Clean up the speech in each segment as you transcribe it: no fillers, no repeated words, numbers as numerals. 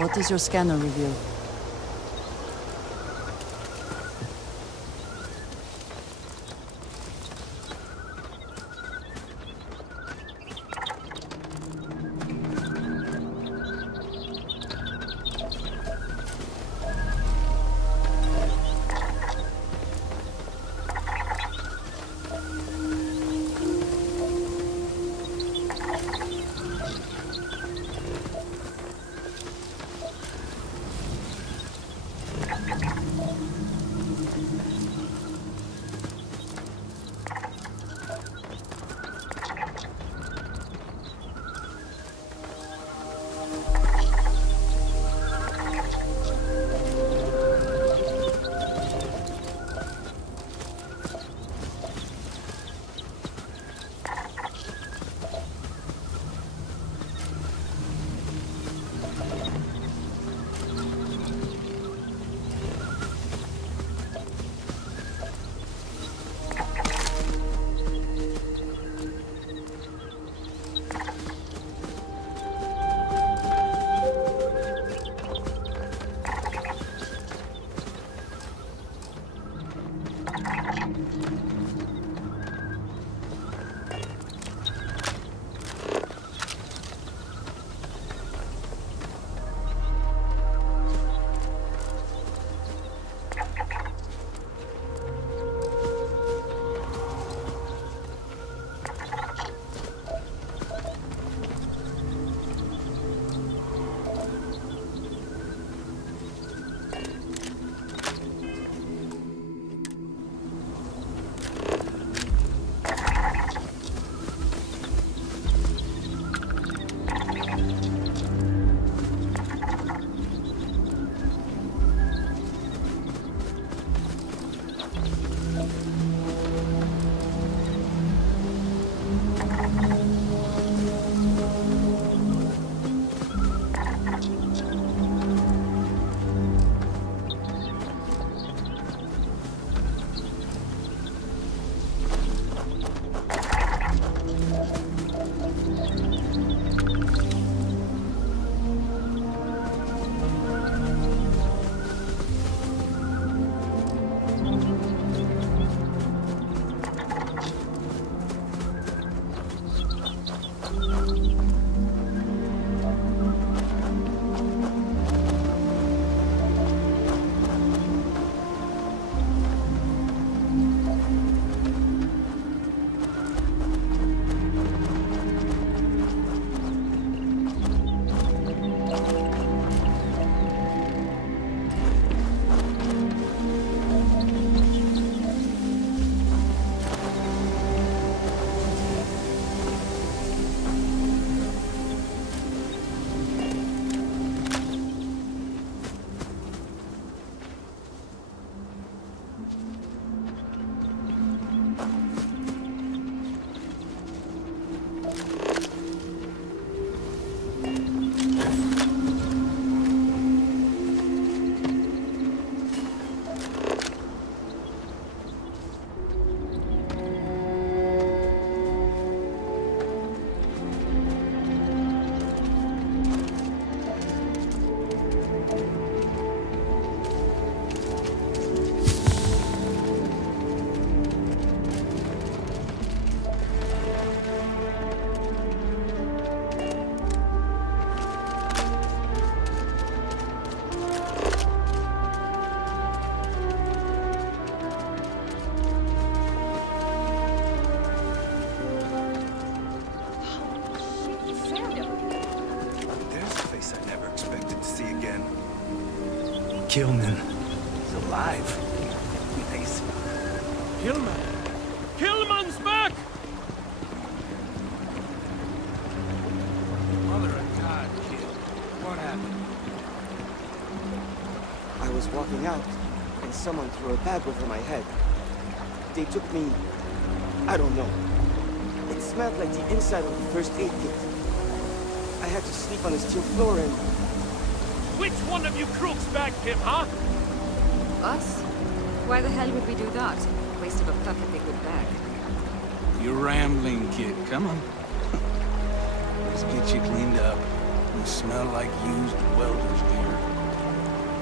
What does your scanner reveal? Killman is alive. Nice. Killman! Killman's back! Mother of God, kid. What happened? I was walking out, and someone threw a bag over my head. They took me... I don't know. It smelled like the inside of the first aid kit. I had to sleep on the steel floor and... Which one of you crooks bagged him, huh? Us? Why the hell would we do that? Waste of a perfectly good bag. You're rambling, kid. Come on. Let's get you cleaned up. You smell like used welder's gear.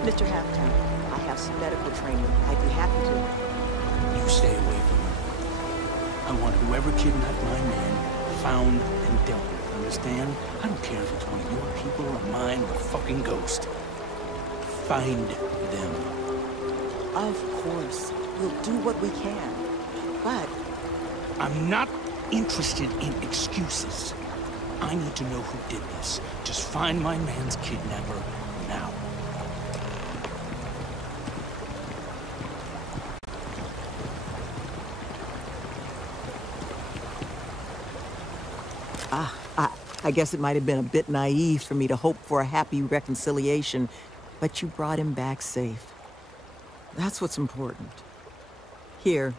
Mr. Halftown, I have some medical training. I'd be happy to. You stay away from her. I want whoever kidnapped my man found and dealt with, understand? I don't care if it's one of your people or mine or a fucking ghost. Find them. Of course. We'll do what we can. But... I'm not interested in excuses. I need to know who did this. Just find my man's kidnapper now. I guess it might have been a bit naive for me to hope for a happy reconciliation, but you brought him back safe. That's what's important. Here,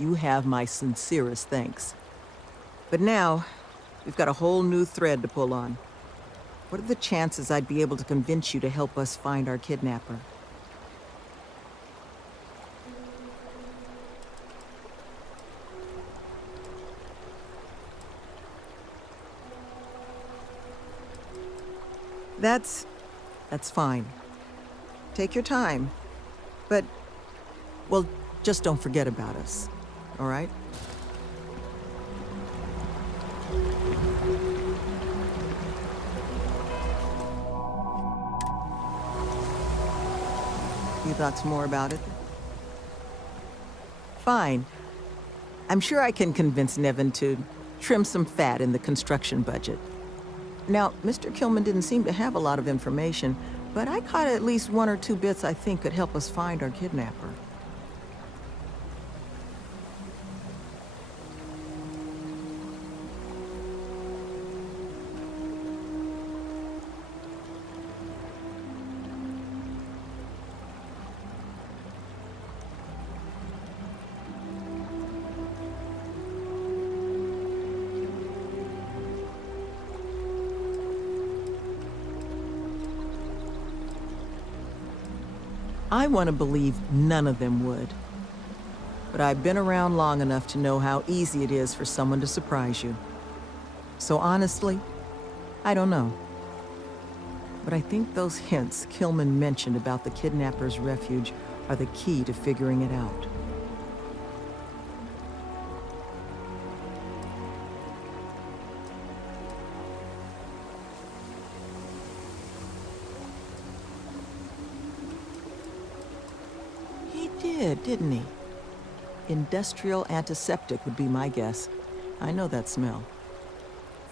you have my sincerest thanks. But now, we've got a whole new thread to pull on. What are the chances I'd be able to convince you to help us find our kidnapper? That's fine. Take your time. But, well, just don't forget about us, all right? You thought some more about it? Fine. I'm sure I can convince Nevin to trim some fat in the construction budget. Now, Mr. Killman didn't seem to have a lot of information, but I caught at least one or two bits I think could help us find our kidnapper. I want to believe none of them would. But I've been around long enough to know how easy it is for someone to surprise you. So honestly, I don't know. But I think those hints Killman mentioned about the kidnapper's refuge are the key to figuring it out. Didn't he? Industrial antiseptic would be my guess. I know that smell.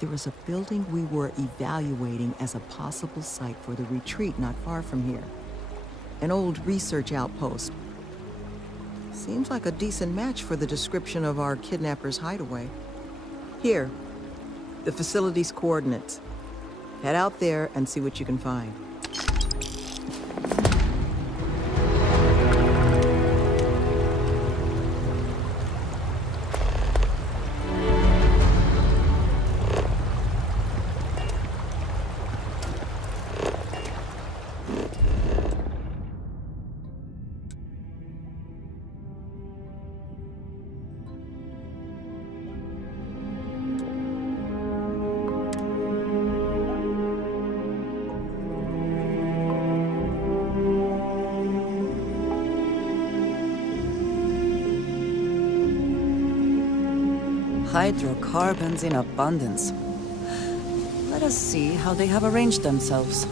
There was a building we were evaluating as a possible site for the retreat not far from here. An old research outpost. Seems like a decent match for the description of our kidnapper's hideaway. Here, the facility's coordinates. Head out there and see what you can find. Hydrocarbons in abundance. Let us see how they have arranged themselves.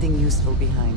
anything useful behind.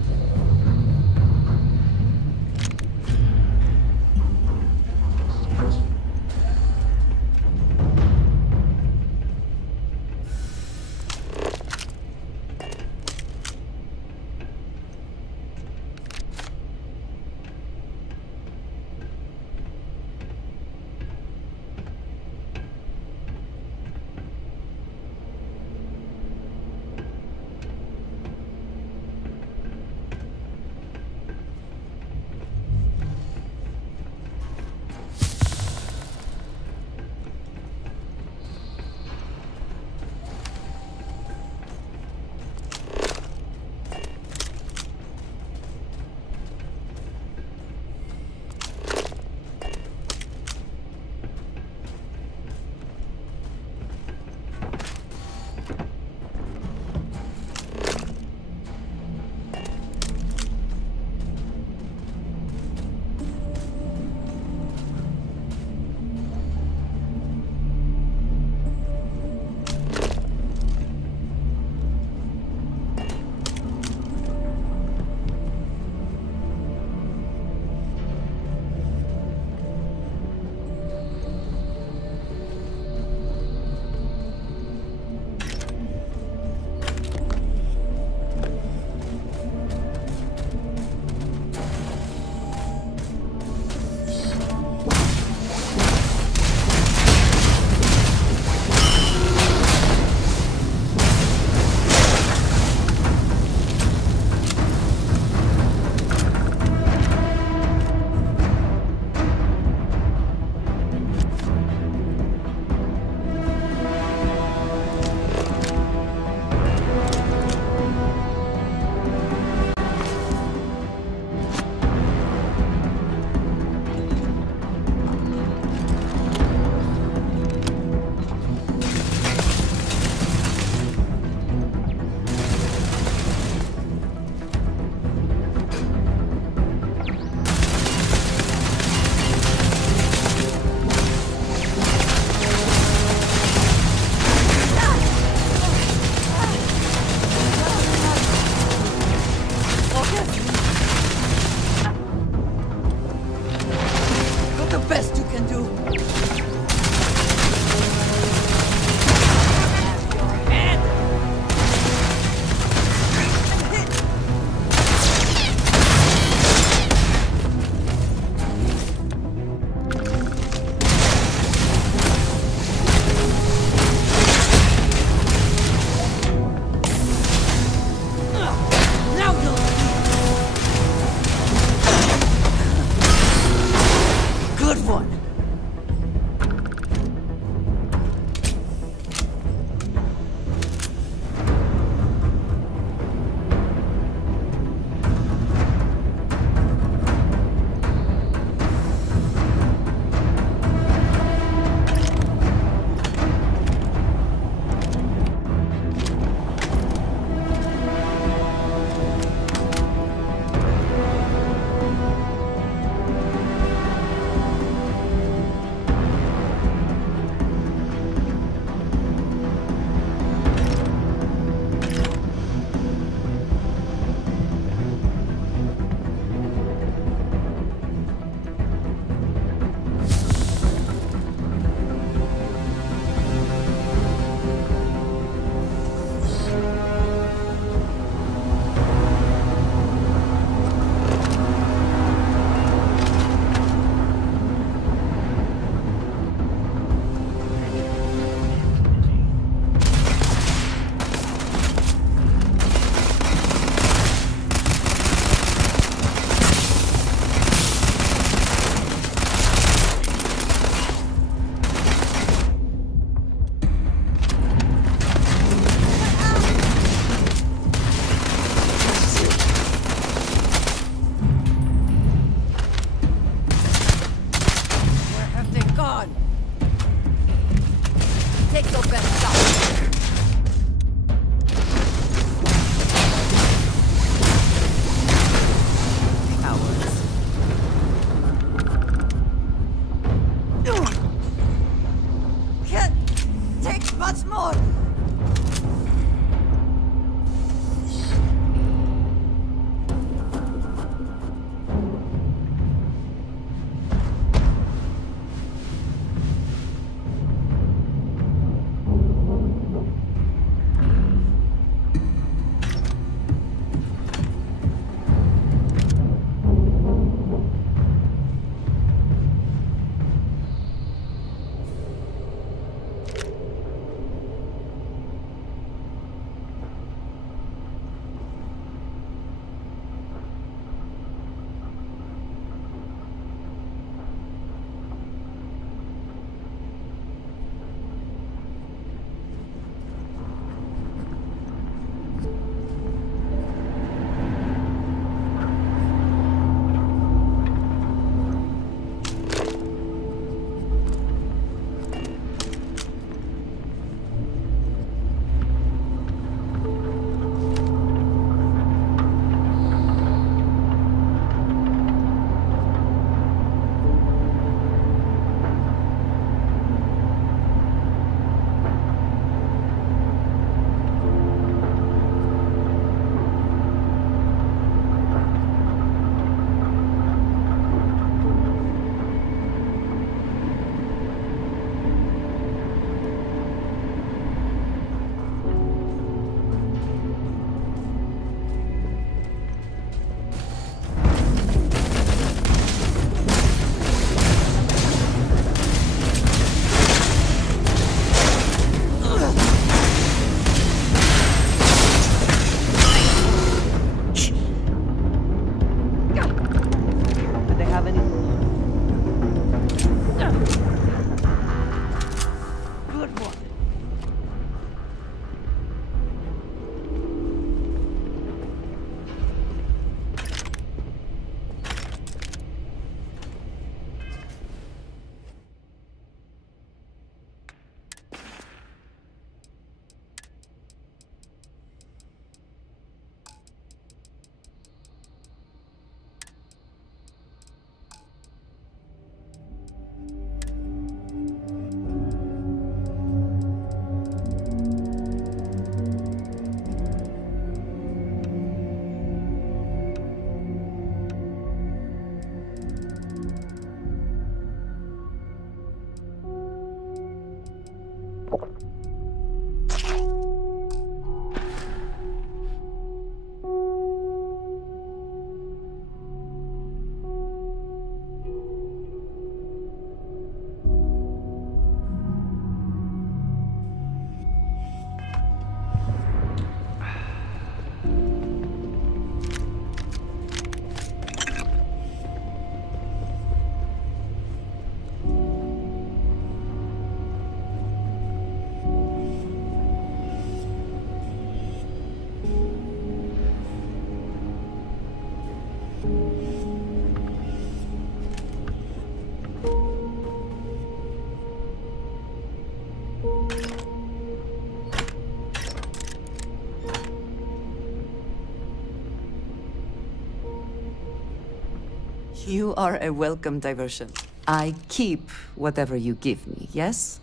You are a welcome diversion. I keep whatever you give me, yes?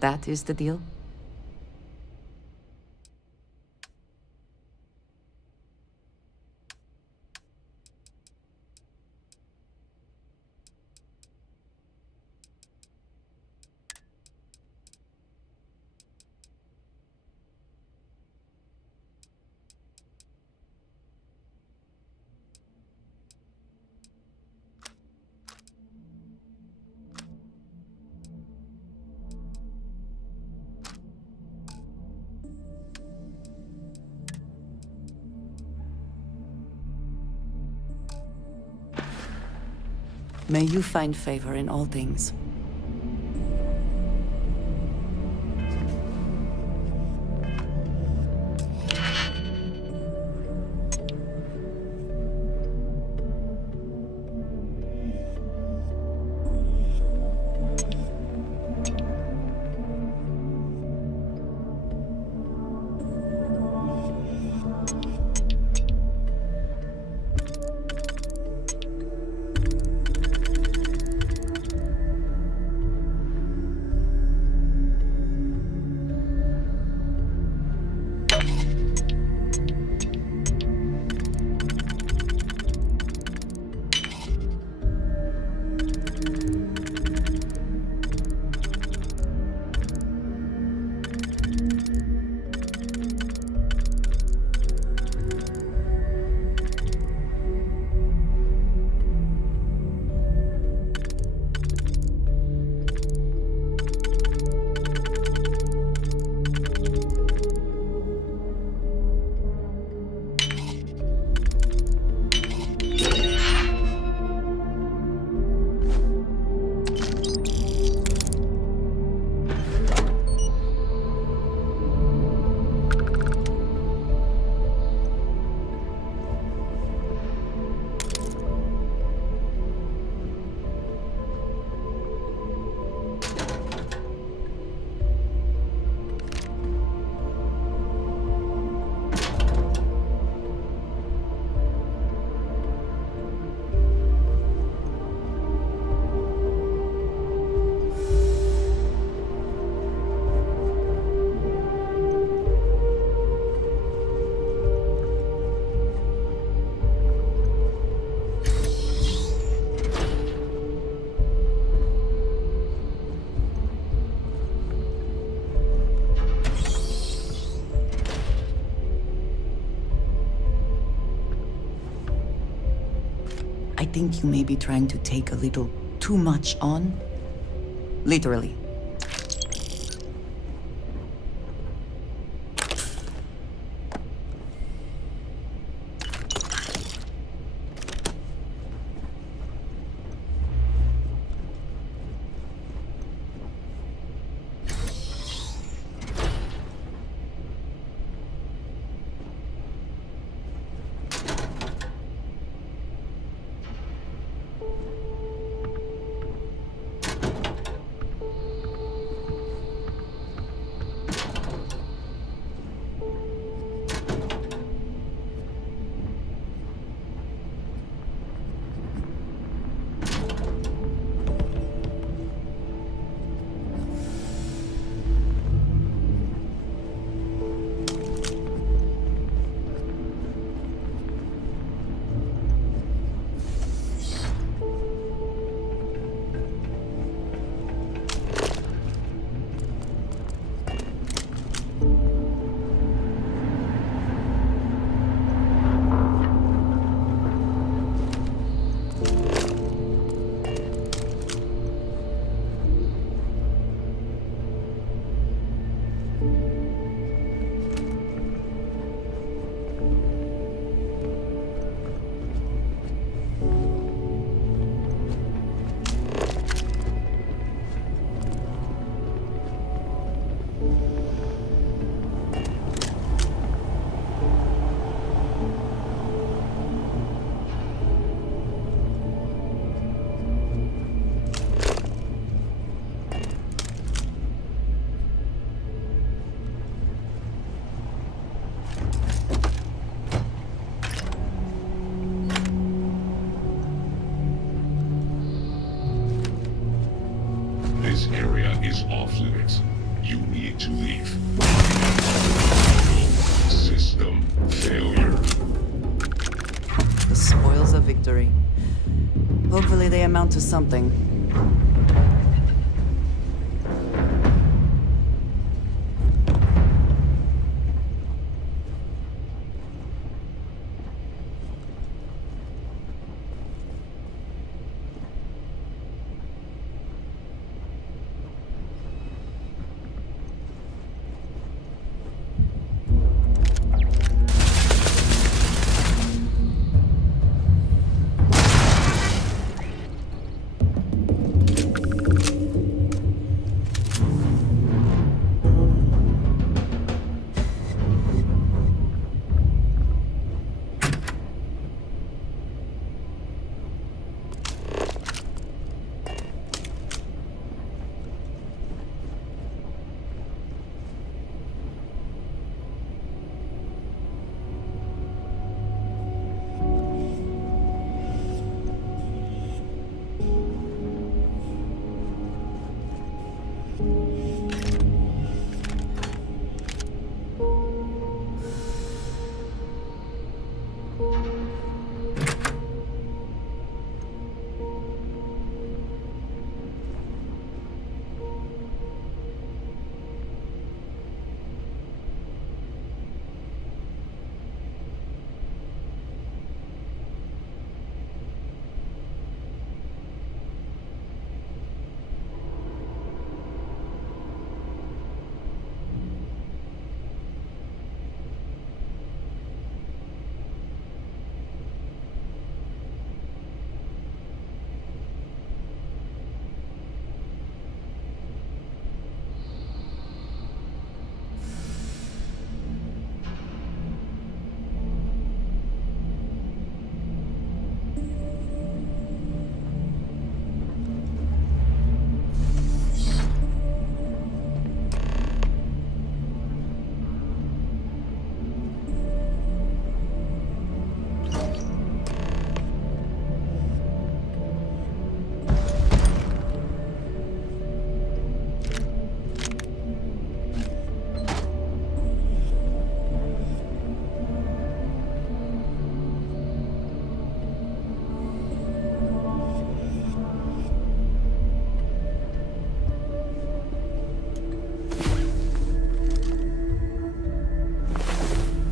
That is the deal? May you find favor in all things. I think you may be trying to take a little too much on. Literally. This area is off limits. You need to leave. System failure. The spoils of victory. Hopefully they amount to something.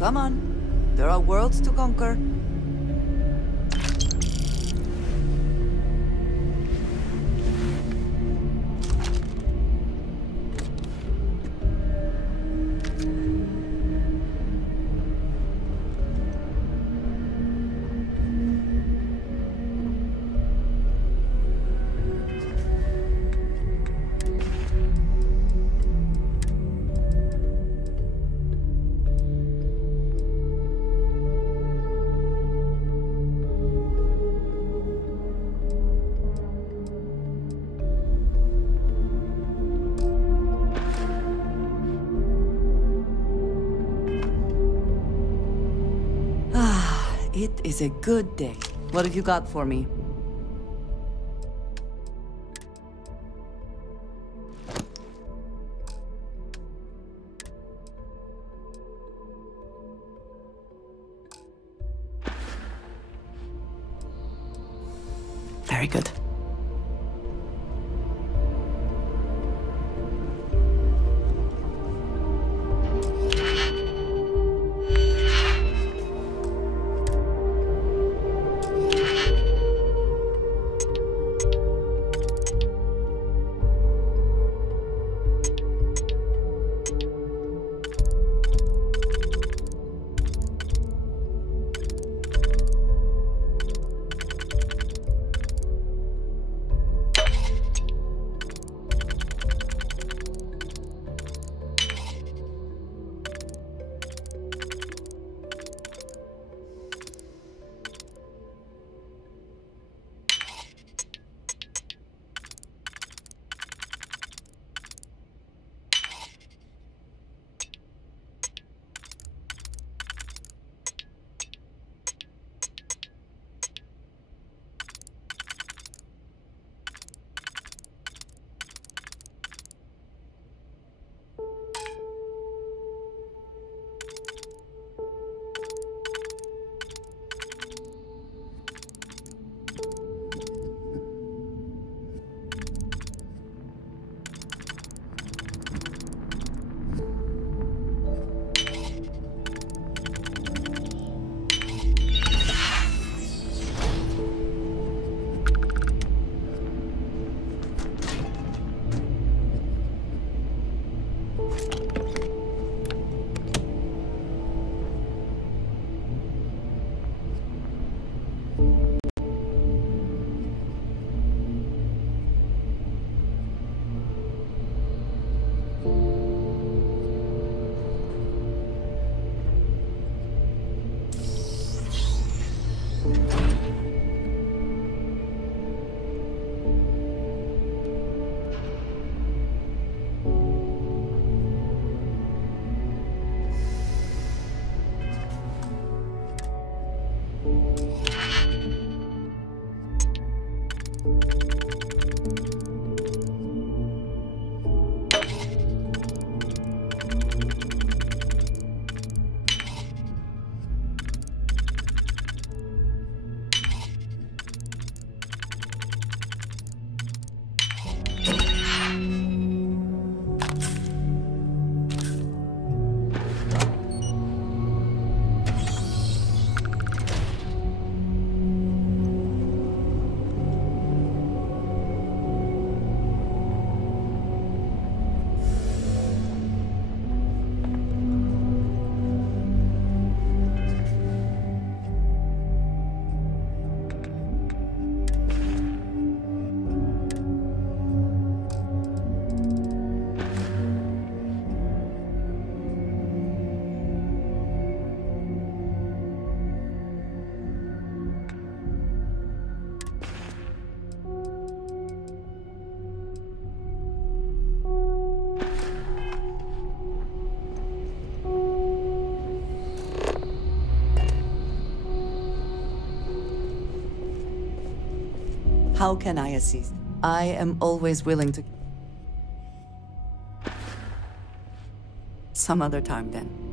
Come on. There are worlds to conquer. It is a good day. What have you got for me? Very good. How can I assist? I am always willing to... Some other time, then.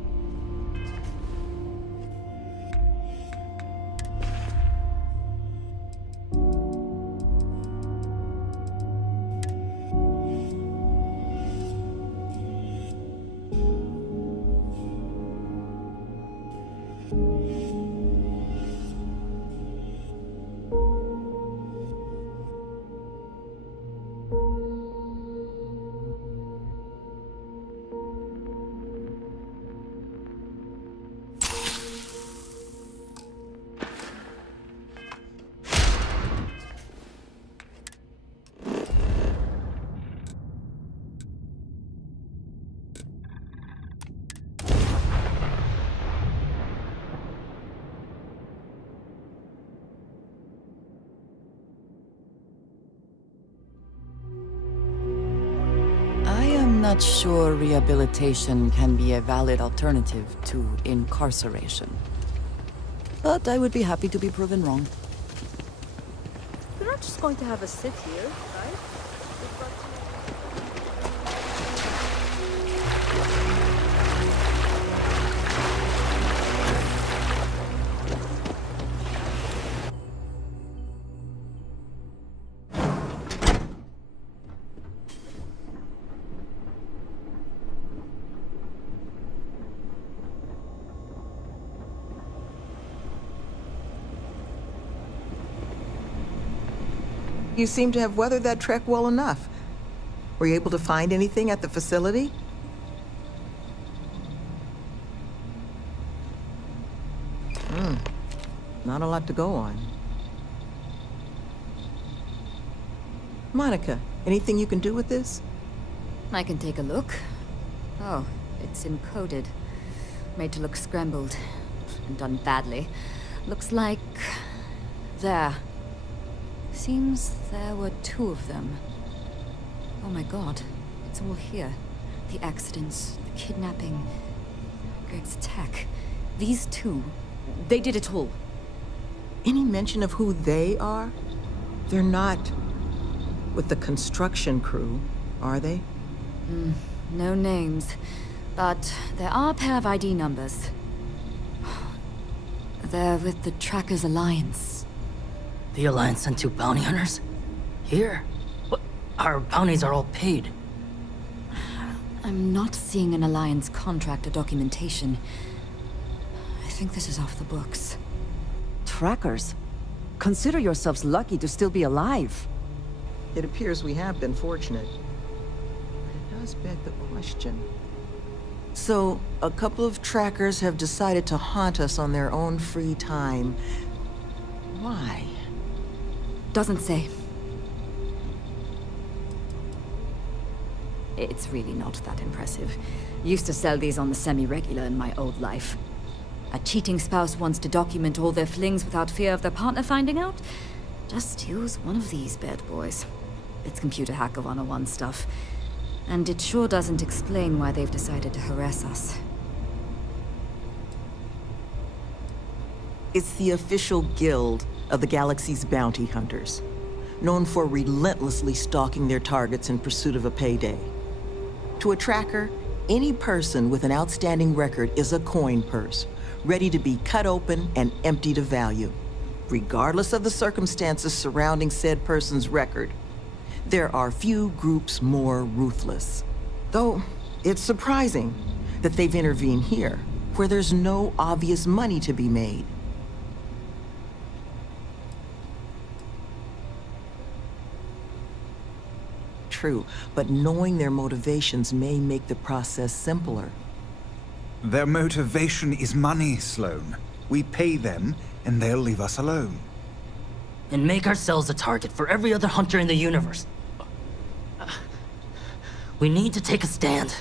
I'm not sure rehabilitation can be a valid alternative to incarceration. But I would be happy to be proven wrong. We're not just going to have a sit here, right? You seem to have weathered that trek well enough. Were you able to find anything at the facility? Not a lot to go on. Monica, anything you can do with this? I can take a look. Oh, it's encoded. Made to look scrambled. And done badly. Looks like... there. Seems there were two of them. Oh my god, it's all here. The accidents, the kidnapping, Greg's attack. These two, they did it all. Any mention of who they are? They're not with the construction crew, are they? No names, but there are a pair of ID numbers. They're with the Trackers Alliance. The Alliance sent two bounty hunters? Here? What? Our bounties are all paid. I'm not seeing an Alliance contract or documentation. I think this is off the books. Trackers? Consider yourselves lucky to still be alive. It appears we have been fortunate. But it does beg the question. So, a couple of trackers have decided to haunt us on their own free time. Why? Doesn't say. It's really not that impressive. Used to sell these on the semi-regular in my old life. A cheating spouse wants to document all their flings without fear of their partner finding out? Just use one of these bad boys. It's computer hacker 101 stuff. And it sure doesn't explain why they've decided to harass us. It's the official guild of the galaxy's bounty hunters, known for relentlessly stalking their targets in pursuit of a payday. To a tracker, any person with an outstanding record is a coin purse, ready to be cut open and emptied of value, regardless of the circumstances surrounding said person's record. There are few groups more ruthless. Though, it's surprising that they've intervened here, where there's no obvious money to be made. True, but knowing their motivations may make the process simpler. Their motivation is money, Sloan. We pay them, and they'll leave us alone. And make ourselves a target for every other hunter in the universe. We need to take a stand.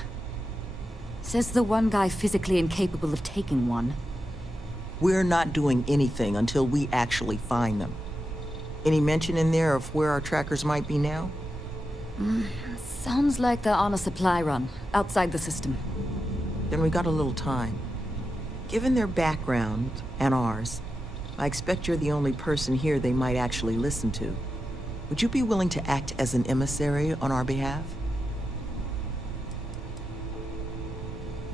Says the one guy physically incapable of taking one. We're not doing anything until we actually find them. Any mention in there of where our trackers might be now? Sounds like they're on a supply run, outside the system. Then we got a little time. Given their background, and ours, I expect you're the only person here they might actually listen to. Would you be willing to act as an emissary on our behalf?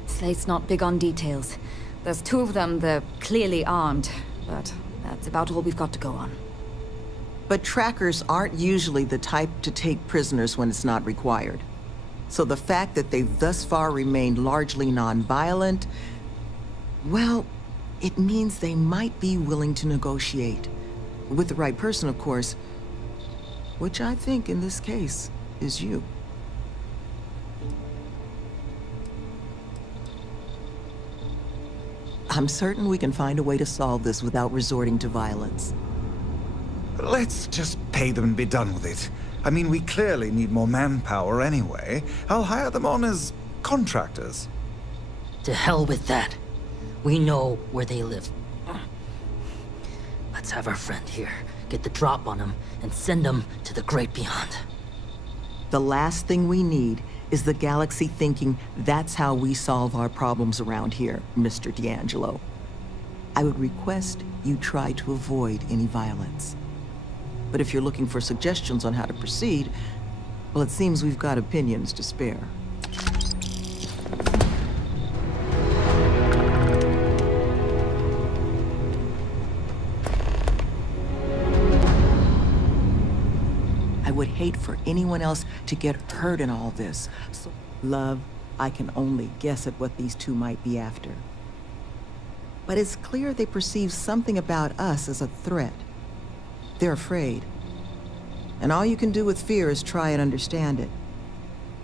Slate's not big on details. There's 2 of them, they're clearly armed, but that's about all we've got to go on. But trackers aren't usually the type to take prisoners when it's not required. So the fact that they've thus far remained largely non-violent, well, it means they might be willing to negotiate. With the right person, of course, which I think in this case is you. I'm certain we can find a way to solve this without resorting to violence. Let's just pay them and be done with it. I mean, we clearly need more manpower anyway. I'll hire them on as contractors. To hell with that. We know where they live. Let's have our friend here get the drop on them and send them to the great beyond. The last thing we need is the galaxy thinking that's how we solve our problems around here, Mr. D'Angelo. I would request you try to avoid any violence. But if you're looking for suggestions on how to proceed, well, it seems we've got opinions to spare. I would hate for anyone else to get hurt in all this. So, love, I can only guess at what these 2 might be after. But it's clear they perceive something about us as a threat. They're afraid. And all you can do with fear is try and understand it.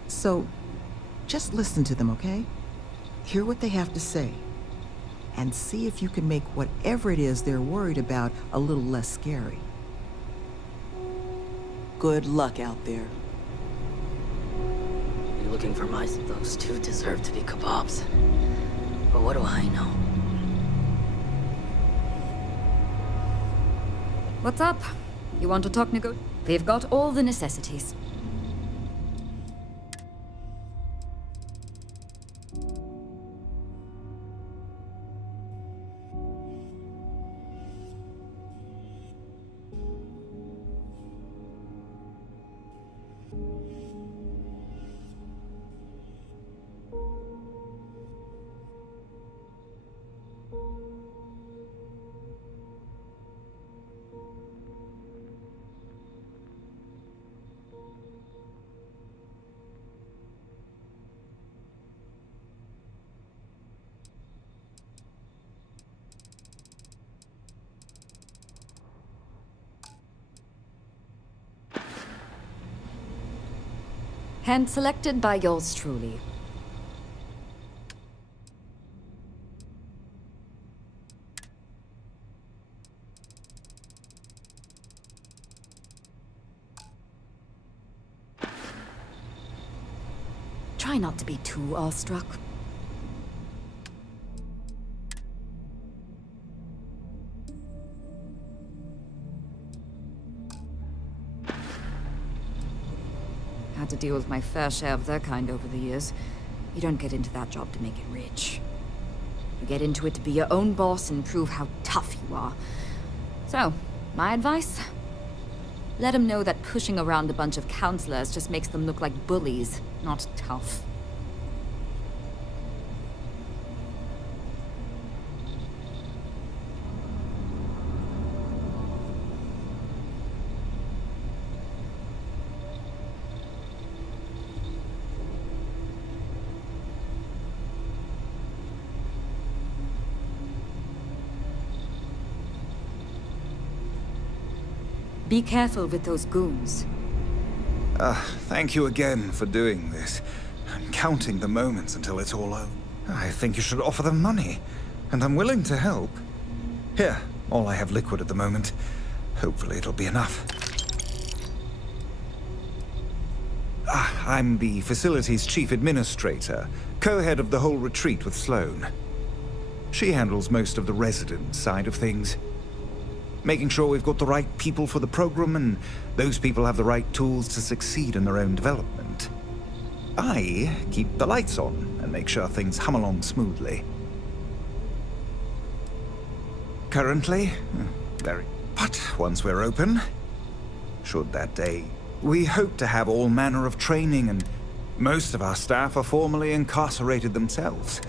So, just listen to them, okay? Hear what they have to say. And see if you can make whatever it is they're worried about a little less scary. Good luck out there. You're looking for mice. Those 2 deserve to be kebabs. But what do I know? What's up? You want to talk We've got all the necessities. Hand selected by yours truly. Try not to be too awestruck. Had to deal with my fair share of their kind over the years. You don't get into that job to make it rich. You get into it to be your own boss and prove how tough you are. So, my advice? Let them know that pushing around a bunch of counselors just makes them look like bullies, not tough. Be careful with those goons. Thank you again for doing this. I'm counting the moments until it's all over. I think you should offer them money, and I'm willing to help. Here, all I have liquid at the moment. Hopefully it'll be enough. I'm the facility's chief administrator, co-head of the whole retreat with Sloane. She handles most of the resident side of things. Making sure we've got the right people for the program and those people have the right tools to succeed in their own development. I keep the lights on and make sure things hum along smoothly. Currently, very. But once we're open, should that day. We hope to have all manner of training, and most of our staff are formerly incarcerated themselves.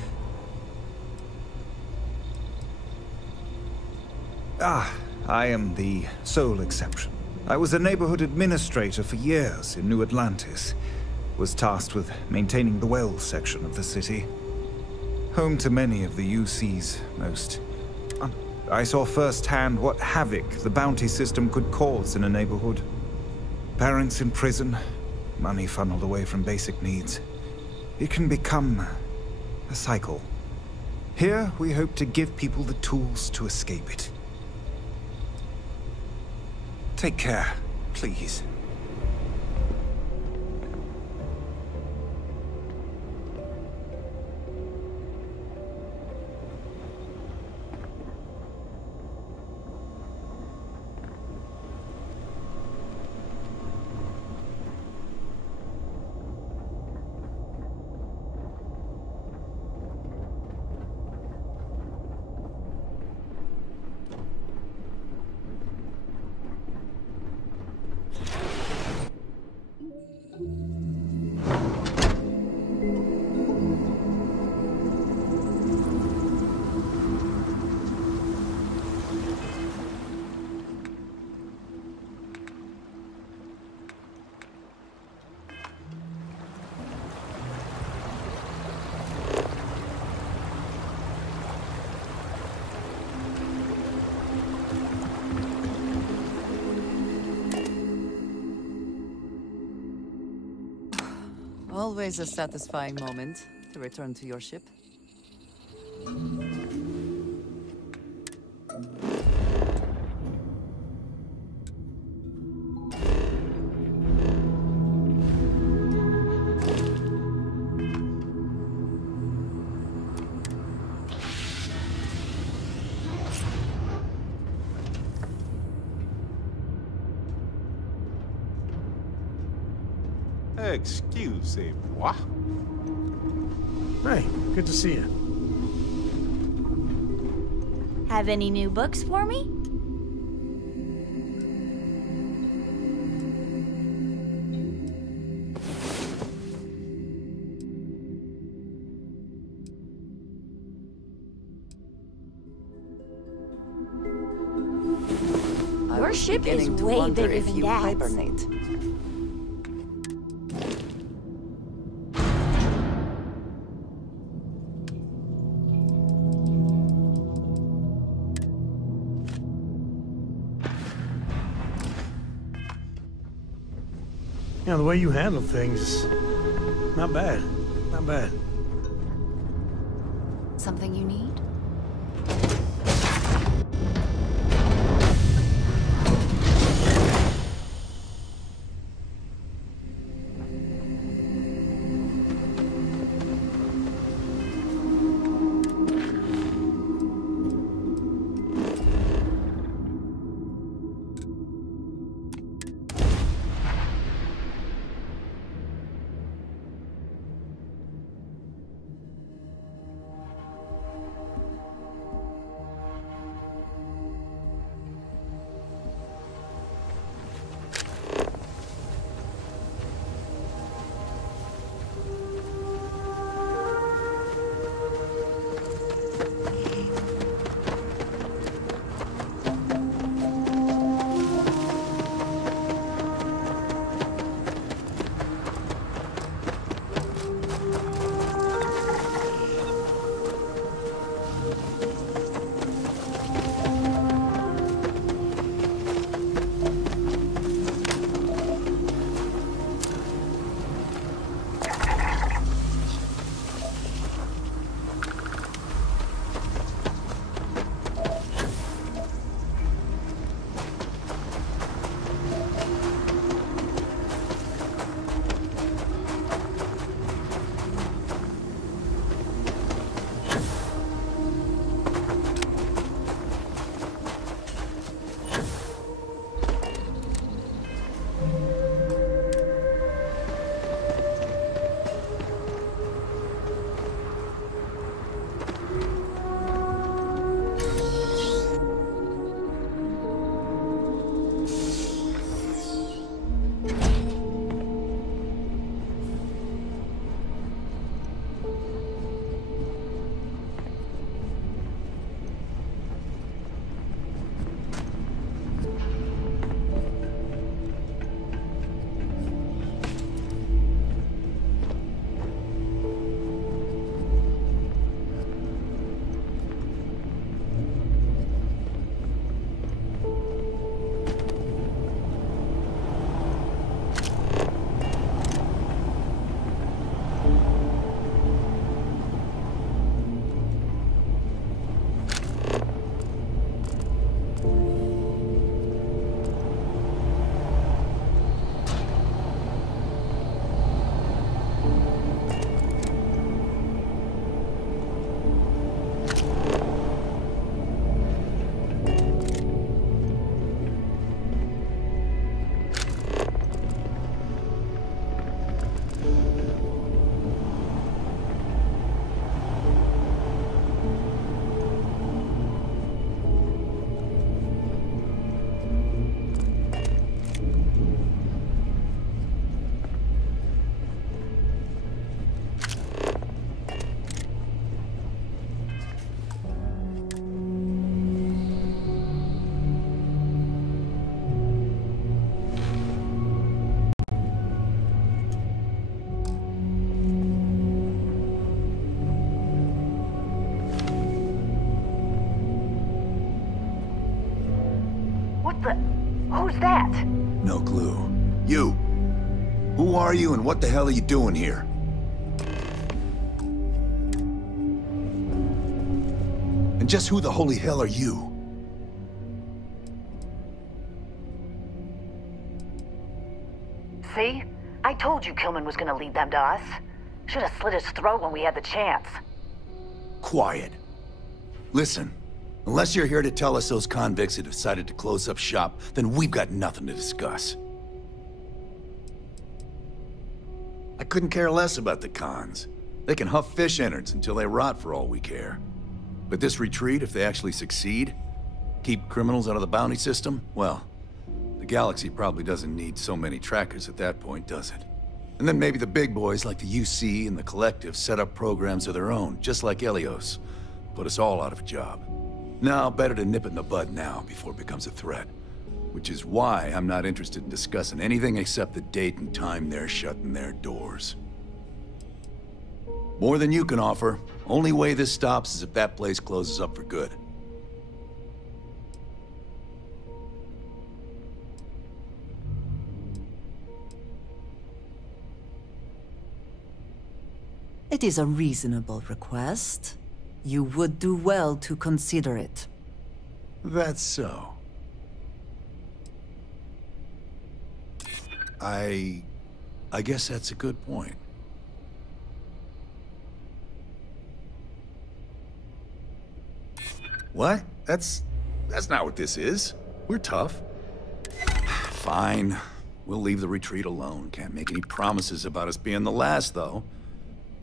I am the sole exception. I was a neighborhood administrator for years in New Atlantis. Was tasked with maintaining the wells section of the city. Home to many of the UC's most. I saw firsthand what havoc the bounty system could cause in a neighborhood. Parents in prison, money funneled away from basic needs. It can become a cycle. Here, we hope to give people the tools to escape it. Take care, please. Always a satisfying moment to return to your ship. Excusez-moi. Hey, good to see you. Have any new books for me? Your ship is way bigger than Dad's. Hibernate. You know, the way you handle things, not bad. Not bad. Something you need? Who's that? No clue. You! Who are you and what the hell are you doing here? And just who the holy hell are you? See? I told you Kilman was gonna lead them to us. Should have slit his throat when we had the chance. Quiet. Listen, unless you're here to tell us those convicts have decided to close up shop, then we've got nothing to discuss. I couldn't care less about the cons. They can huff fish innards until they rot for all we care. But this retreat, if they actually succeed, keep criminals out of the bounty system, well, the galaxy probably doesn't need so many trackers at that point, does it? And then maybe the big boys like the UC and the Collective set up programs of their own, just like Helios. Put us all out of a job. Now, better to nip it in the bud now before it becomes a threat. Which is why I'm not interested in discussing anything except the date and time they're shutting their doors. More than you can offer. Only way this stops is if that place closes up for good. It is a reasonable request. You would do well to consider it. That's so. I guess that's a good point. What? That's not what this is. We're tough. Fine. We'll leave the retreat alone. Can't make any promises about us being the last, though.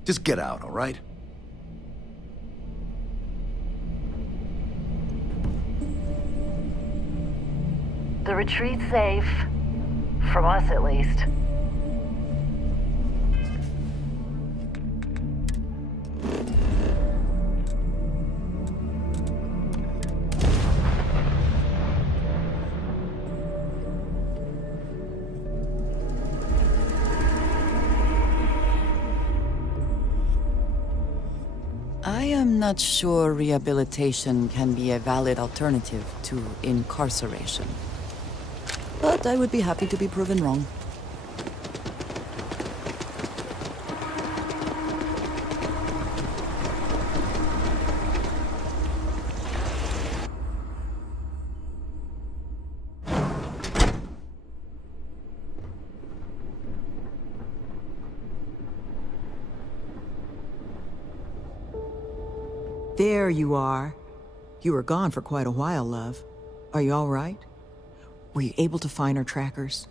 Just get out, all right? The retreat's safe. From us, at least. I am not sure rehabilitation can be a valid alternative to incarceration. But I would be happy to be proven wrong. There you are. You were gone for quite a while, love. Are you all right? Were you able to find our trackers?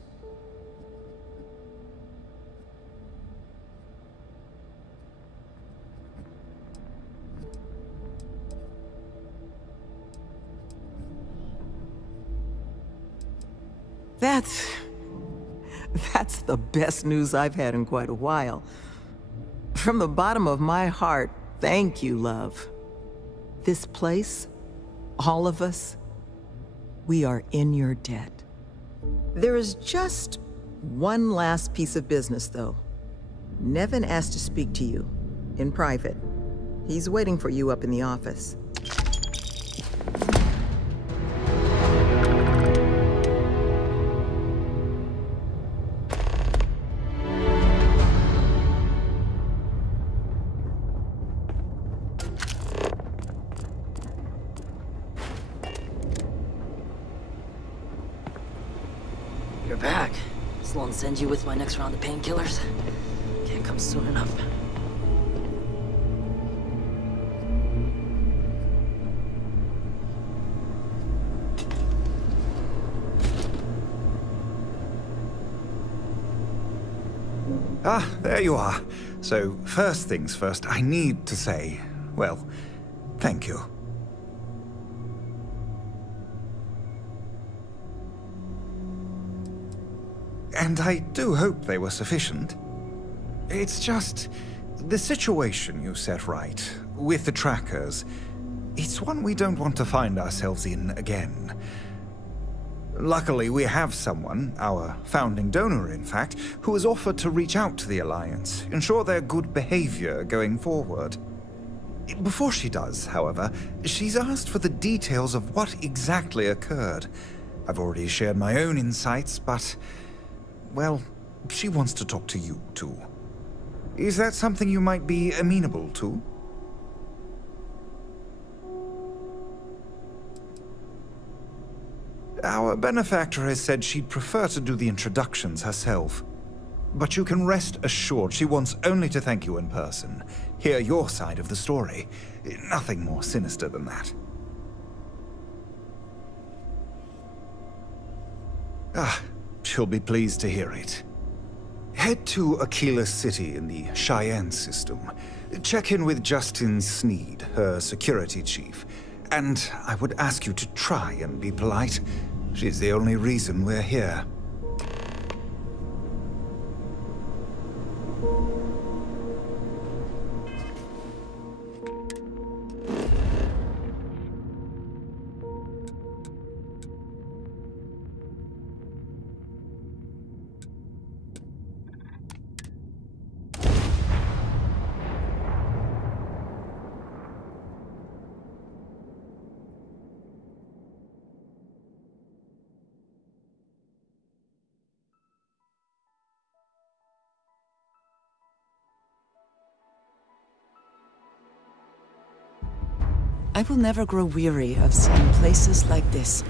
That's the best news I've had in quite a while. From the bottom of my heart, thank you, love. This place, all of us, we are in your debt. There is just one last piece of business, though. Nevin asked to speak to you, in private. He's waiting for you up in the office. You're back. Sloan sends you with my next round of painkillers. Can't come soon enough. Ah, there you are. So, first things first, I need to say, well, thank you. And I do hope they were sufficient. It's just, the situation you set right, with the trackers, it's one we don't want to find ourselves in again. Luckily, we have someone, our founding donor in fact, who has offered to reach out to the Alliance, ensure their good behavior going forward. Before she does, however, she's asked for the details of what exactly occurred. I've already shared my own insights, but, well, she wants to talk to you, too. Is that something you might be amenable to? Our benefactor has said she'd prefer to do the introductions herself. But you can rest assured she wants only to thank you in person, hear your side of the story. Nothing more sinister than that. Ah, she'll be pleased to hear it. Head to Aquila City in the Cheyenne system. Check in with Justin Sneed, her security chief. And I would ask you to try and be polite. She's the only reason we're here. I will never grow weary of seeing places like this.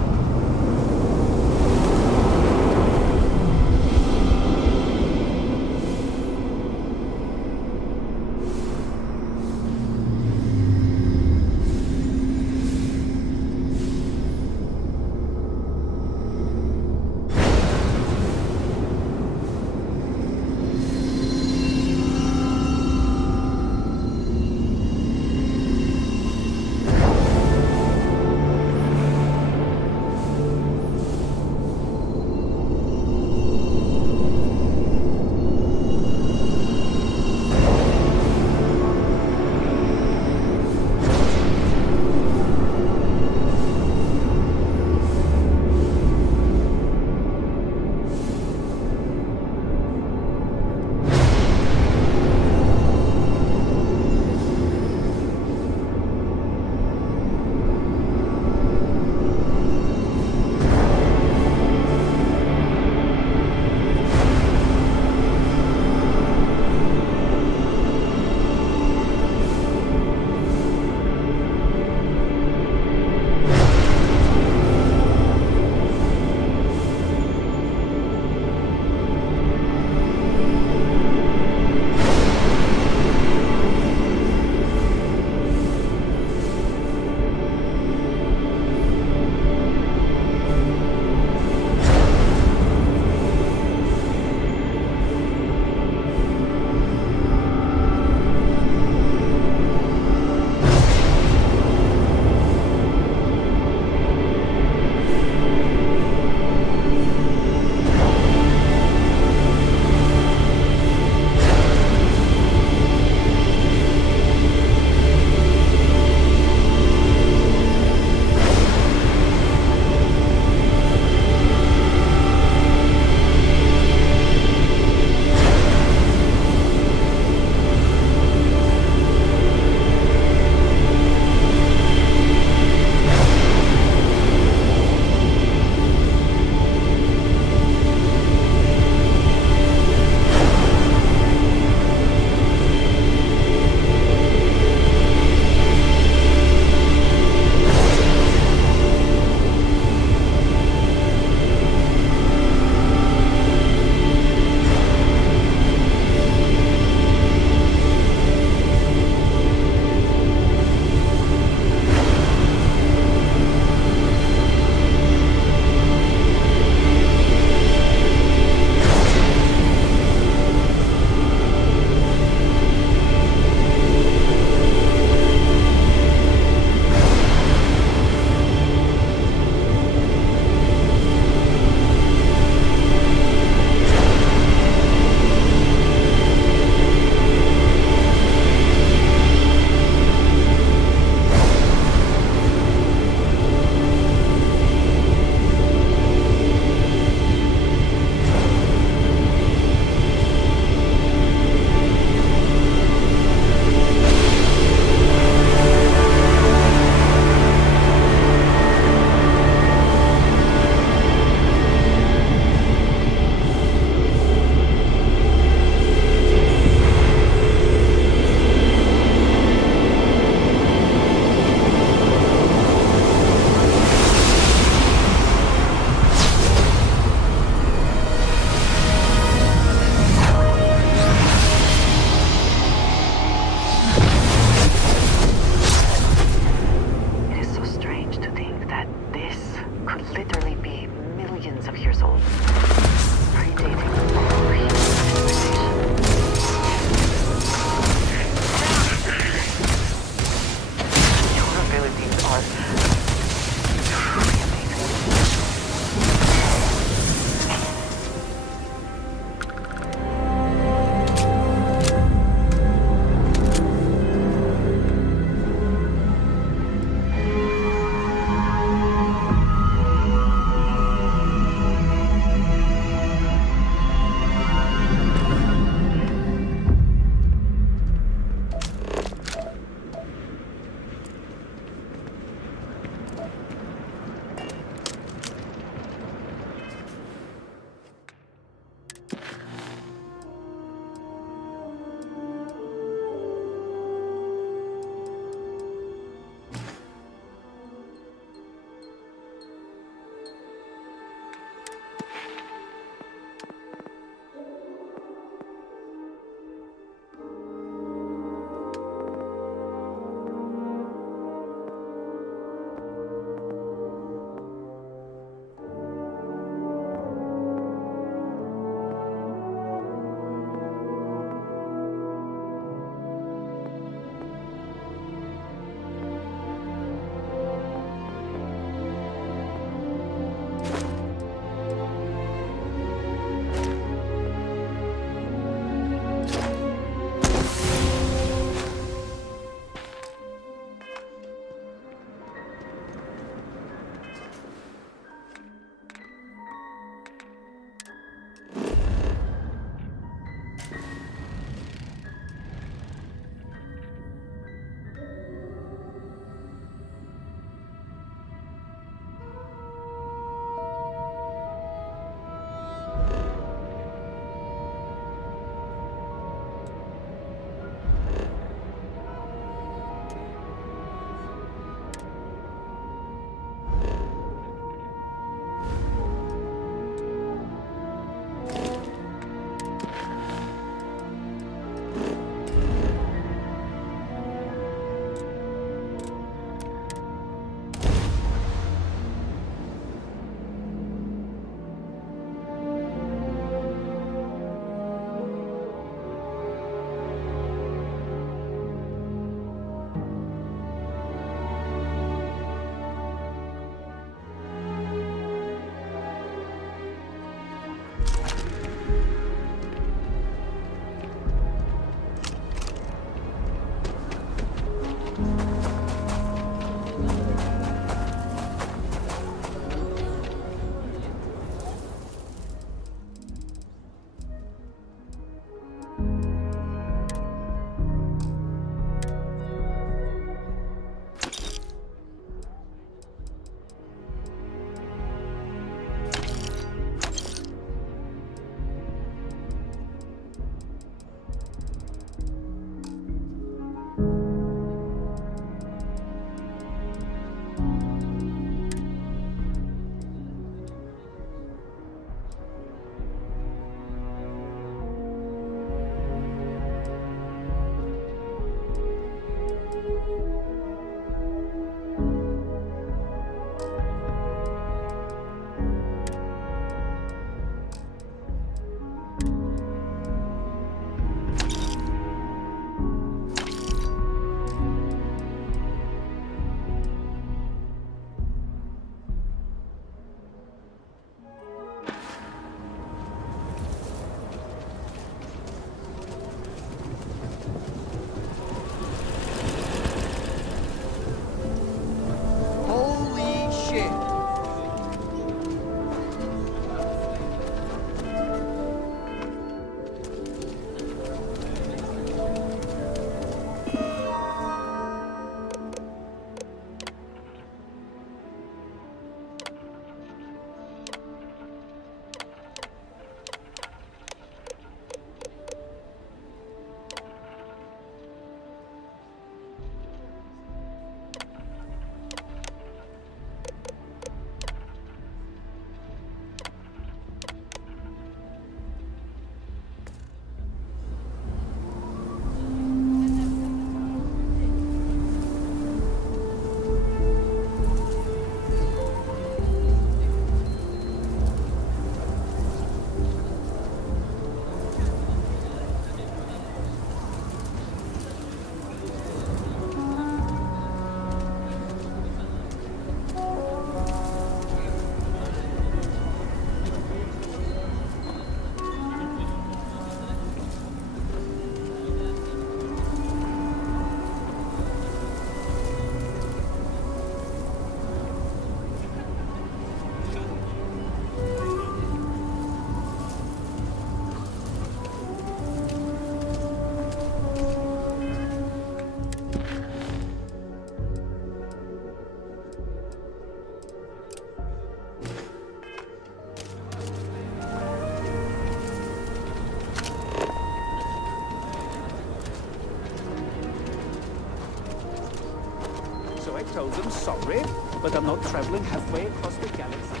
tells him sorry, but I'm not traveling halfway across the galaxy.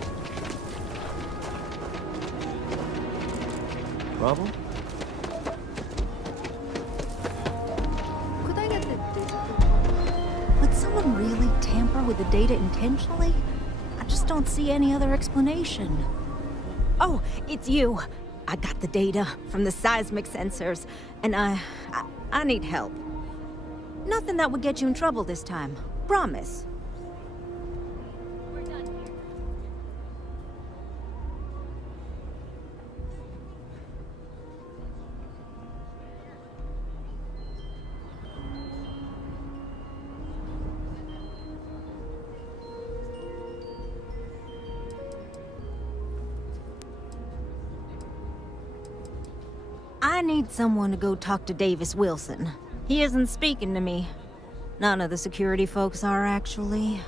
Problem? Could I get the data? Would someone really tamper with the data intentionally? I just don't see any other explanation. Oh, it's you. I got the data from the seismic sensors, and I need help. Nothing that would get you in trouble this time. Promise. I need someone to go talk to Davis Wilson. He isn't speaking to me. None of the security folks are, actually.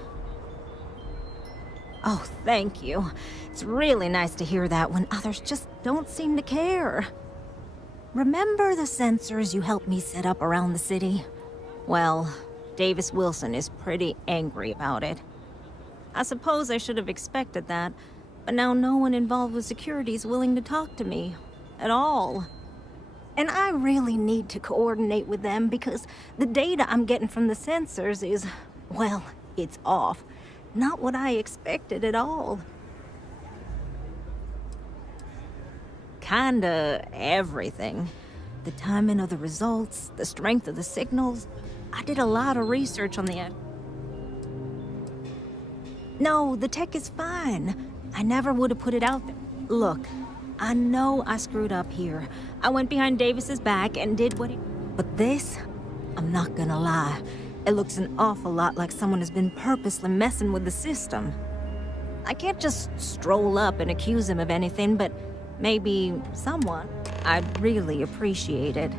Oh, thank you. It's really nice to hear that when others just don't seem to care. Remember the sensors you helped me set up around the city? Well, Davis Wilson is pretty angry about it. I suppose I should have expected that, but now no one involved with security is willing to talk to me. At all. And I really need to coordinate with them because the data I'm getting from the sensors is, well, it's off. Not what I expected at all. Kinda everything. The timing of the results, the strength of the signals. I did a lot of research on the... No, the tech is fine. I never would have put it out there. Look, I know I screwed up here. I went behind Davis's back and did what he... But this, I'm not gonna lie. It looks an awful lot like someone has been purposely messing with the system. I can't just stroll up and accuse him of anything, but maybe someone. I'd really appreciate it.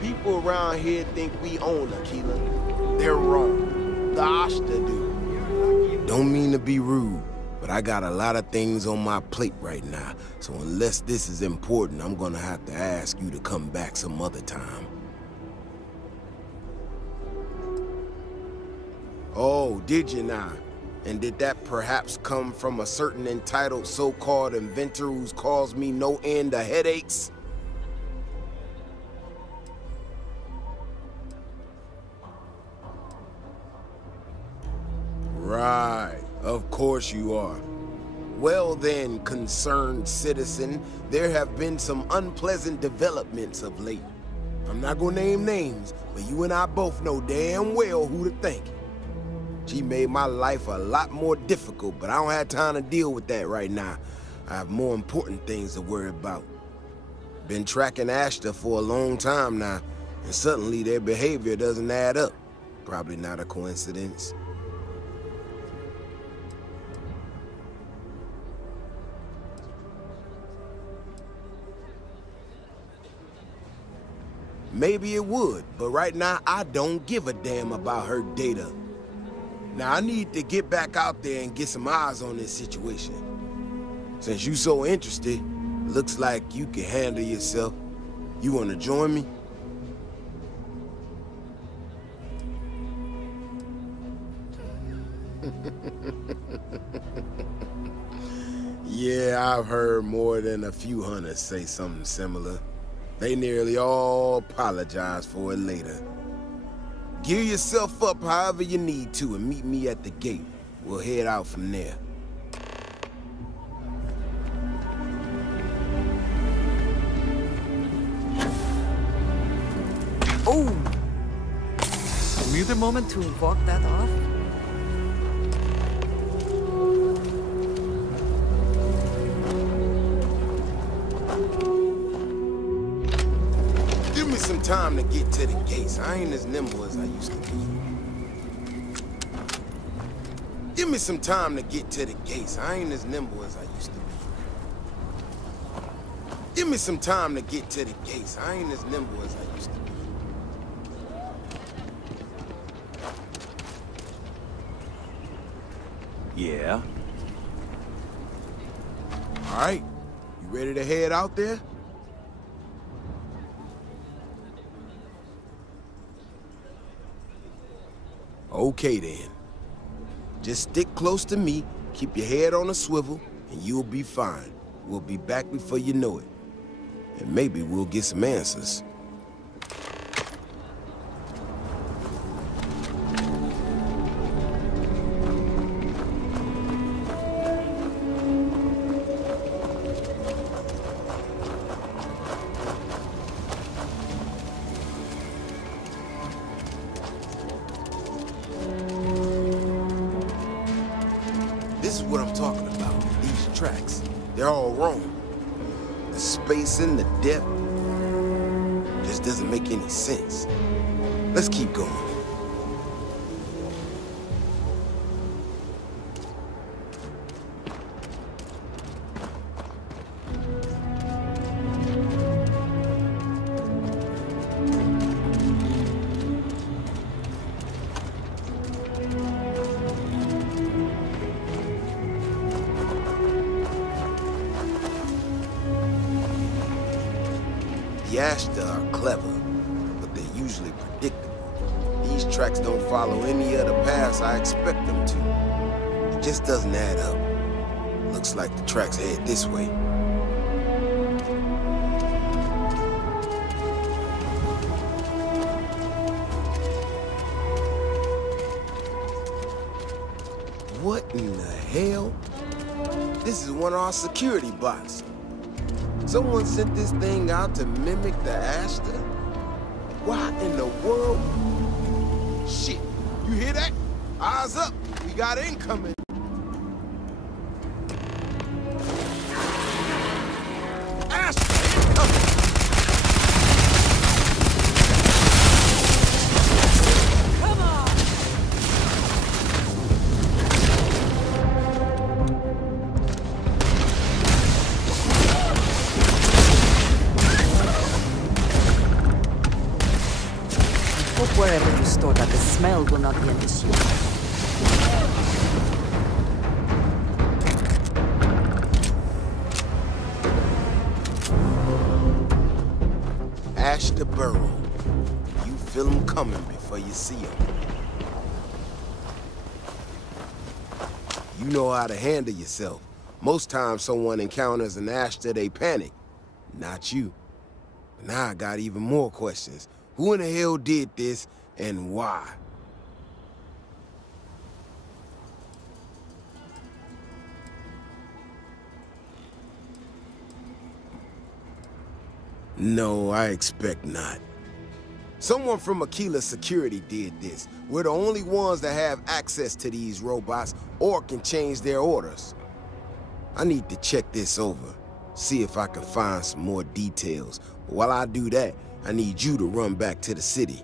People around here think we own Aquila. They're wrong. The Ashta do. Don't mean to be rude, but I got a lot of things on my plate right now, so unless this is important, I'm gonna have to ask you to come back some other time. Oh, did you now? And did that perhaps come from a certain entitled so-called inventor who's caused me no end of headaches? Right, of course you are. Well then, concerned citizen, there have been some unpleasant developments of late. I'm not gonna name names, but you and I both know damn well who to thank. She made my life a lot more difficult, but I don't have time to deal with that right now. I have more important things to worry about. Been tracking Ashta for a long time now, and suddenly their behavior doesn't add up. Probably not a coincidence. Maybe it would, but right now I don't give a damn about her data. Now I need to get back out there and get some eyes on this situation. Since you so interested, looks like you can handle yourself. You wanna join me? Yeah, I've heard more than a few hunters say something similar. They nearly all apologize for it later. Gear yourself up however you need to and meet me at the gate. We'll head out from there. Oh! A muted moment to walk that off? time to get to the gates. I ain't as nimble as I used to be. Give me some time to get to the gates. I ain't as nimble as I used to be. Give me some time to get to the gates. I ain't as nimble as I used to be. Yeah? All right, you ready to head out there? Okay then. Just stick close to me, keep your head on a swivel, and you'll be fine. We'll be back before you know it. And maybe we'll get some answers. This is what I'm talking about, these tracks. They're all wrong. The spacing, the depth, just doesn't make any sense. Let's keep going. The Ashta are clever, but they're usually predictable. These tracks don't follow any other paths I expect them to. It just doesn't add up. Looks like the tracks head this way. What in the hell? This is one of our security bots. Someone sent this thing out to mimic the Ashta? Why in the world? Shit, you hear that? Eyes up, we got incoming. Ashta, incoming! Come on! Hope wherever you store that, the smell will not be an issue. Ashta Burrow. You feel them coming before you see them. You know how to handle yourself. Most times someone encounters an Ashta, they panic. Not you. Now I got even more questions. Who in the hell did this, and why? No, I expect not. Someone from Aquila Security did this. We're the only ones that have access to these robots or can change their orders. I need to check this over, see if I can find some more details. But while I do that, I need you to run back to the city.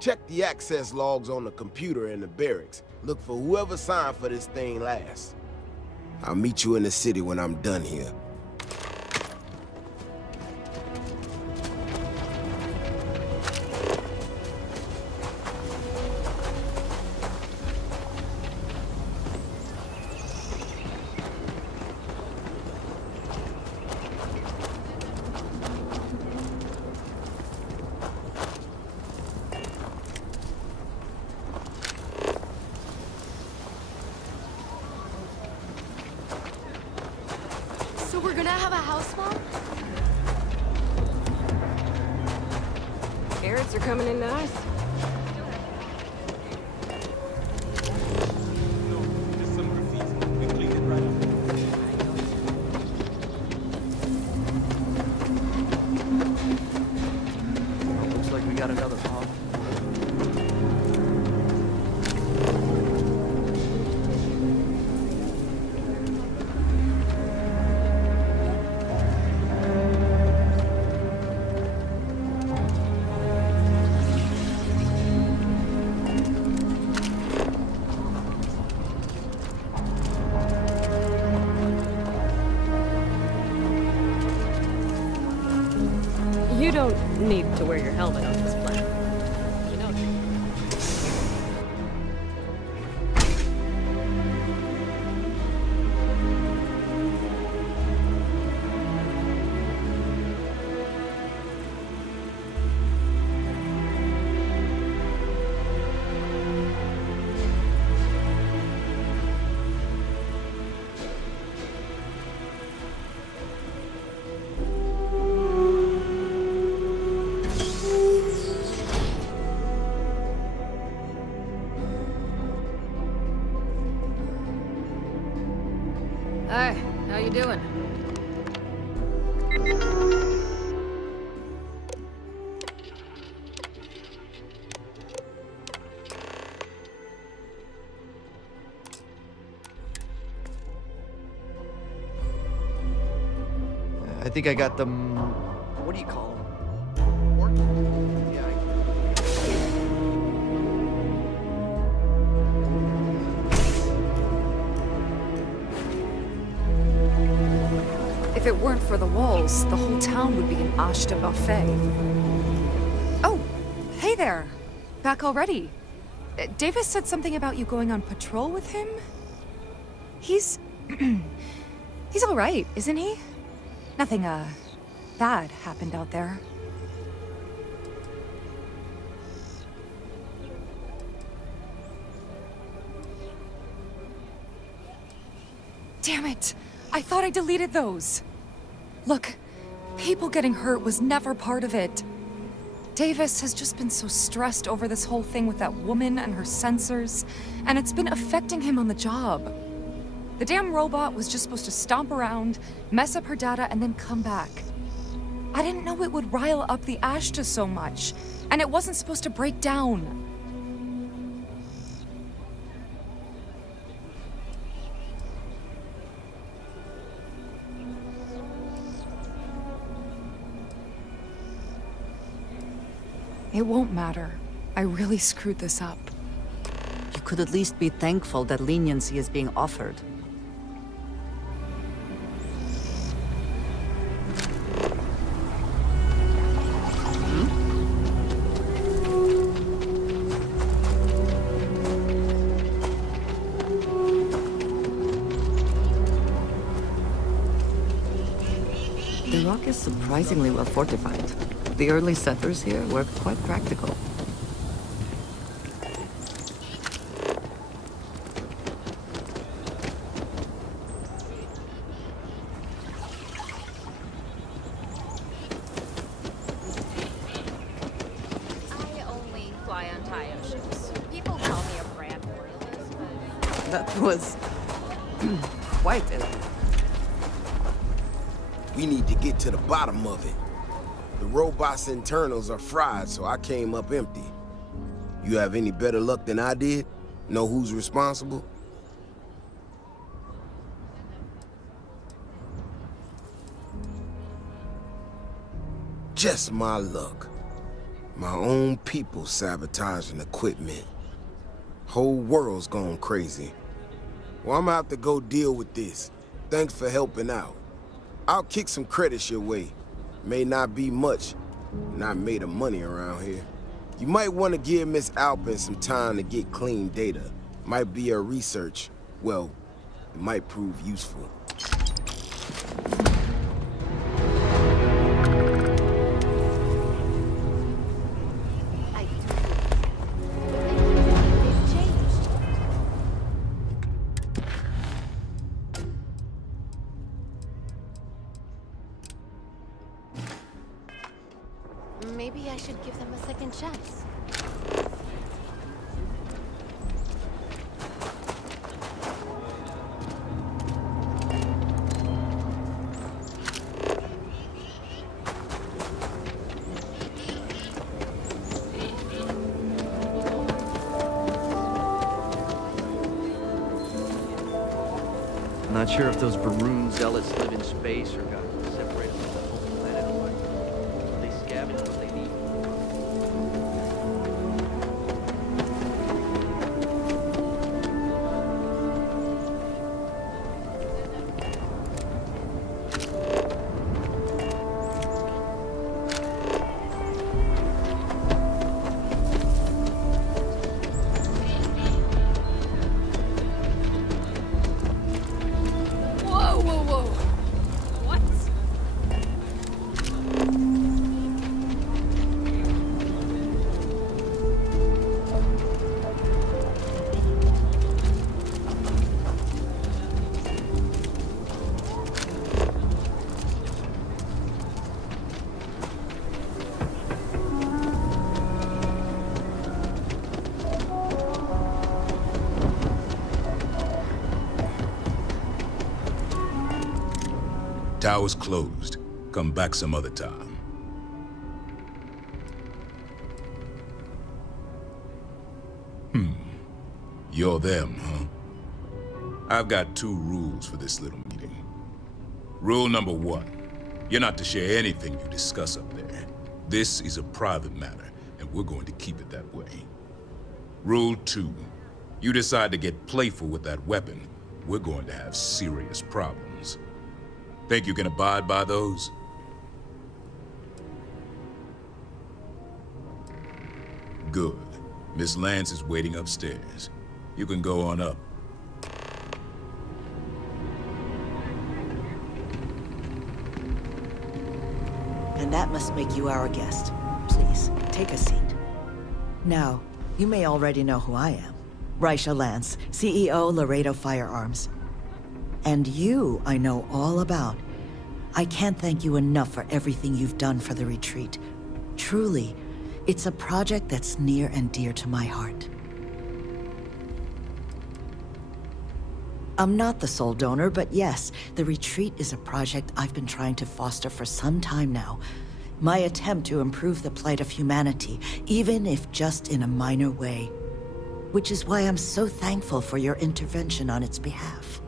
Check the access logs on the computer in the barracks. Look for whoever signed for this thing last. I'll meet you in the city when I'm done here. So we're gonna have a house mom? Carrots are coming in nice. Looks like we got another pop. You don't need to wear your helmet on this planet. You know. Hi, how you doing? I think I got them. What do you call them? Work? Yeah. If it weren't for the walls, the whole town would be an Ashta buffet. Oh, hey there. Back already. Davis said something about you going on patrol with him? He's... he's all right, isn't he? Nothing, bad happened out there. Damn it! I thought I deleted those! Look, people getting hurt was never part of it. Davis has just been so stressed over this whole thing with that woman and her sensors, and it's been affecting him on the job. The damn robot was just supposed to stomp around, mess up her data, and then come back. I didn't know it would rile up the Ashta so much, and it wasn't supposed to break down. It won't matter. I really screwed this up. You could at least be thankful that leniency is being offered. The rock is surprisingly well fortified. The early settlers here were quite practical. I only fly on Tayo ships. People call me a brand royalist, but... That was... quite elegant. We need to get to the bottom of it. The robot's internals are fried, so I came up empty. You have any better luck than I did? Know who's responsible? Just my luck. My own people sabotaging equipment. Whole world's gone crazy. Well, I'm gonna have to go deal with this. Thanks for helping out. I'll kick some credits your way. May not be much. Not made of money around here. You might want to give Miss Alpin some time to get clean data. Might be her research. Well, it might prove useful. Maybe I should give them a second chance. Not sure if those Baroon zealots live in space or got separated from the whole planet alike. They scavenge what they need. tower's closed. Come back some other time. You're them, huh? I've got 2 rules for this little meeting. Rule number 1, you're not to share anything you discuss up there. This is a private matter, and we're going to keep it that way. Rule 2, you decide to get playful with that weapon, we're going to have serious problems. Think you can abide by those? Good. Miss Lance is waiting upstairs. You can go on up. And that must make you our guest. Please, take a seat. Now, you may already know who I am. Raisha Lance, CEO Laredo Firearms. And you, I know all about. I can't thank you enough for everything you've done for the retreat. Truly, it's a project that's near and dear to my heart. I'm not the sole donor, but yes, the retreat is a project I've been trying to foster for some time now. My attempt to improve the plight of humanity, even if just in a minor way. Which is why I'm so thankful for your intervention on its behalf.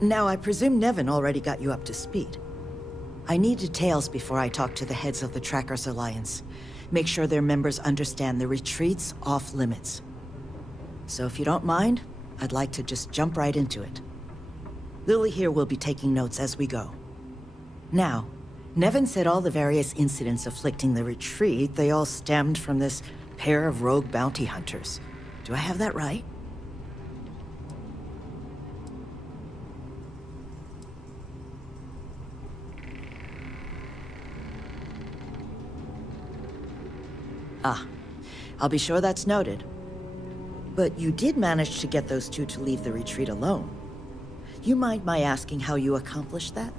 Now, I presume Nevin already got you up to speed. I need details before I talk to the heads of the Trackers Alliance. Make sure their members understand the retreat's off limits. So if you don't mind, I'd like to just jump right into it. Lily here will be taking notes as we go. Now, Nevin said all the various incidents afflicting the retreat, they all stemmed from this pair of rogue bounty hunters. Do I have that right? Ah, I'll be sure that's noted. But you did manage to get those 2 to leave the retreat alone. You mind my asking how you accomplished that?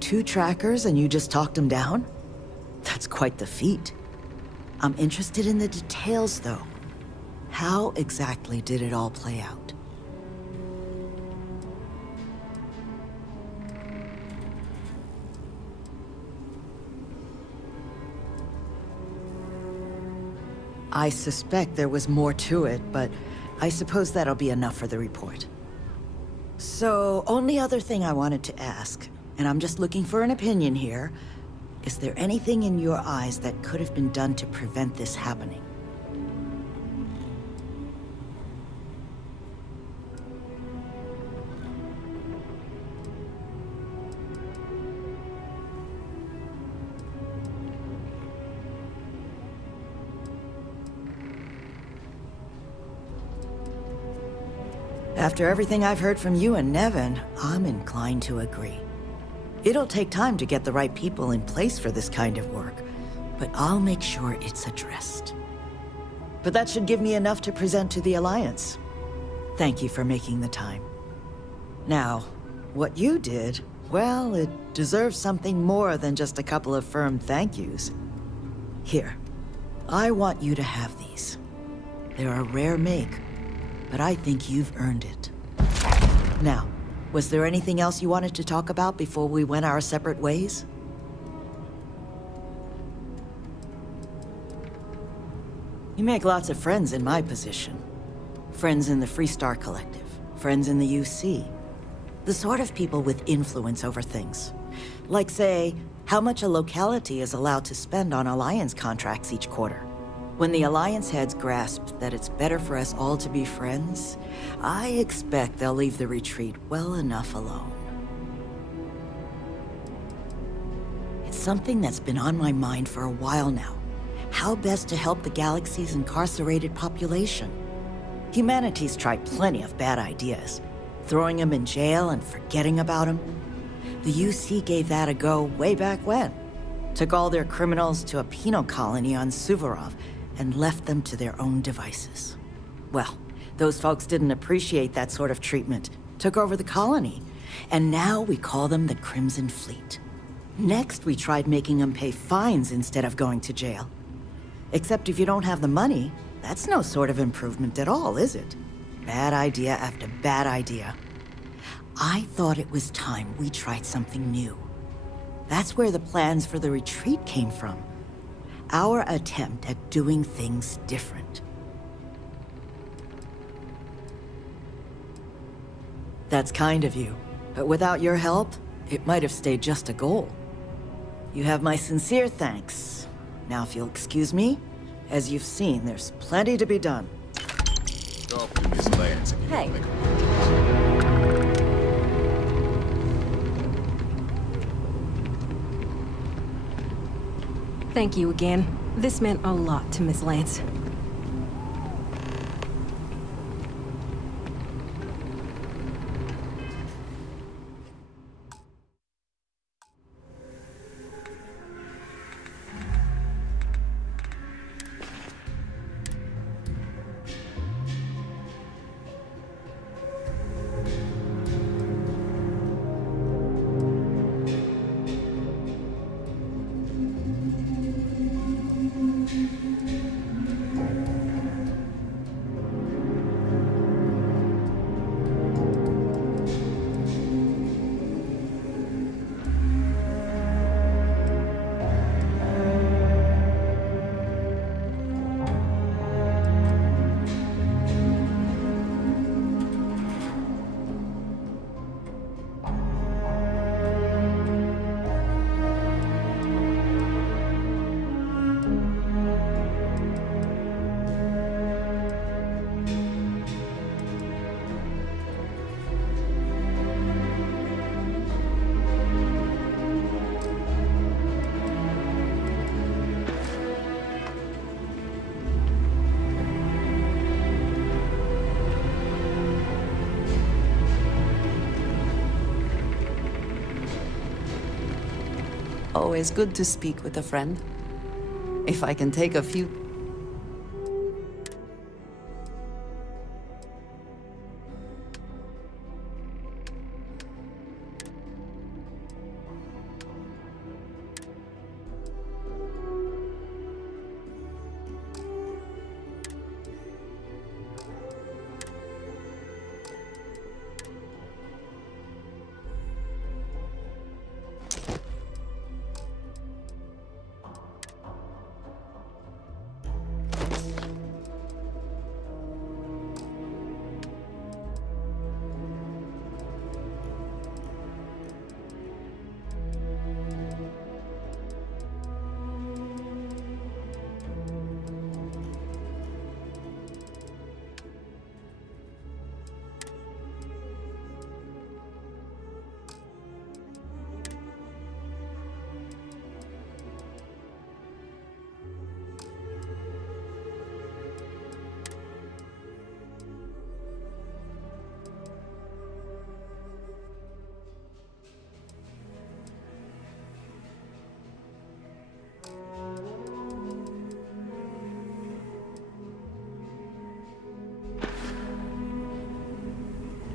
Two trackers and you just talked them down? That's quite the feat. I'm interested in the details, though. How exactly did it all play out? I suspect there was more to it, but I suppose that'll be enough for the report. So, only other thing I wanted to ask, and I'm just looking for an opinion here, is there anything in your eyes that could have been done to prevent this happening? After everything I've heard from you and Nevin, I'm inclined to agree. It'll take time to get the right people in place for this kind of work, but I'll make sure it's addressed. But that should give me enough to present to the Alliance. Thank you for making the time. Now, what you did, well, it deserves something more than just a couple of firm thank yous. Here, I want you to have these. They're a rare make, but I think you've earned it. Now, was there anything else you wanted to talk about before we went our separate ways? You make lots of friends in my position. Friends in the Freestar Collective, friends in the UC. The sort of people with influence over things. Like, say, how much a locality is allowed to spend on Alliance contracts each quarter. When the Alliance heads grasp that it's better for us all to be friends, I expect they'll leave the retreat well enough alone. It's something that's been on my mind for a while now. How best to help the galaxy's incarcerated population? Humanity's tried plenty of bad ideas. Throwing them in jail and forgetting about them. The UC gave that a go way back when. Took all their criminals to a penal colony on Suvorov, and left them to their own devices. Well, those folks didn't appreciate that sort of treatment, took over the colony, and now we call them the Crimson Fleet. Next, we tried making them pay fines instead of going to jail. Except if you don't have the money, that's no sort of improvement at all, is it? Bad idea after bad idea. I thought it was time we tried something new. That's where the plans for the retreat came from. Our attempt at doing things different. That's kind of you, but without your help, it might have stayed just a goal. You have my sincere thanks. Now if you'll excuse me, as you've seen, there's plenty to be done. Talk to Miss Lance and Hey. Thank you again. This meant a lot to Miss Lance. Always good to speak with a friend. If I can take a few...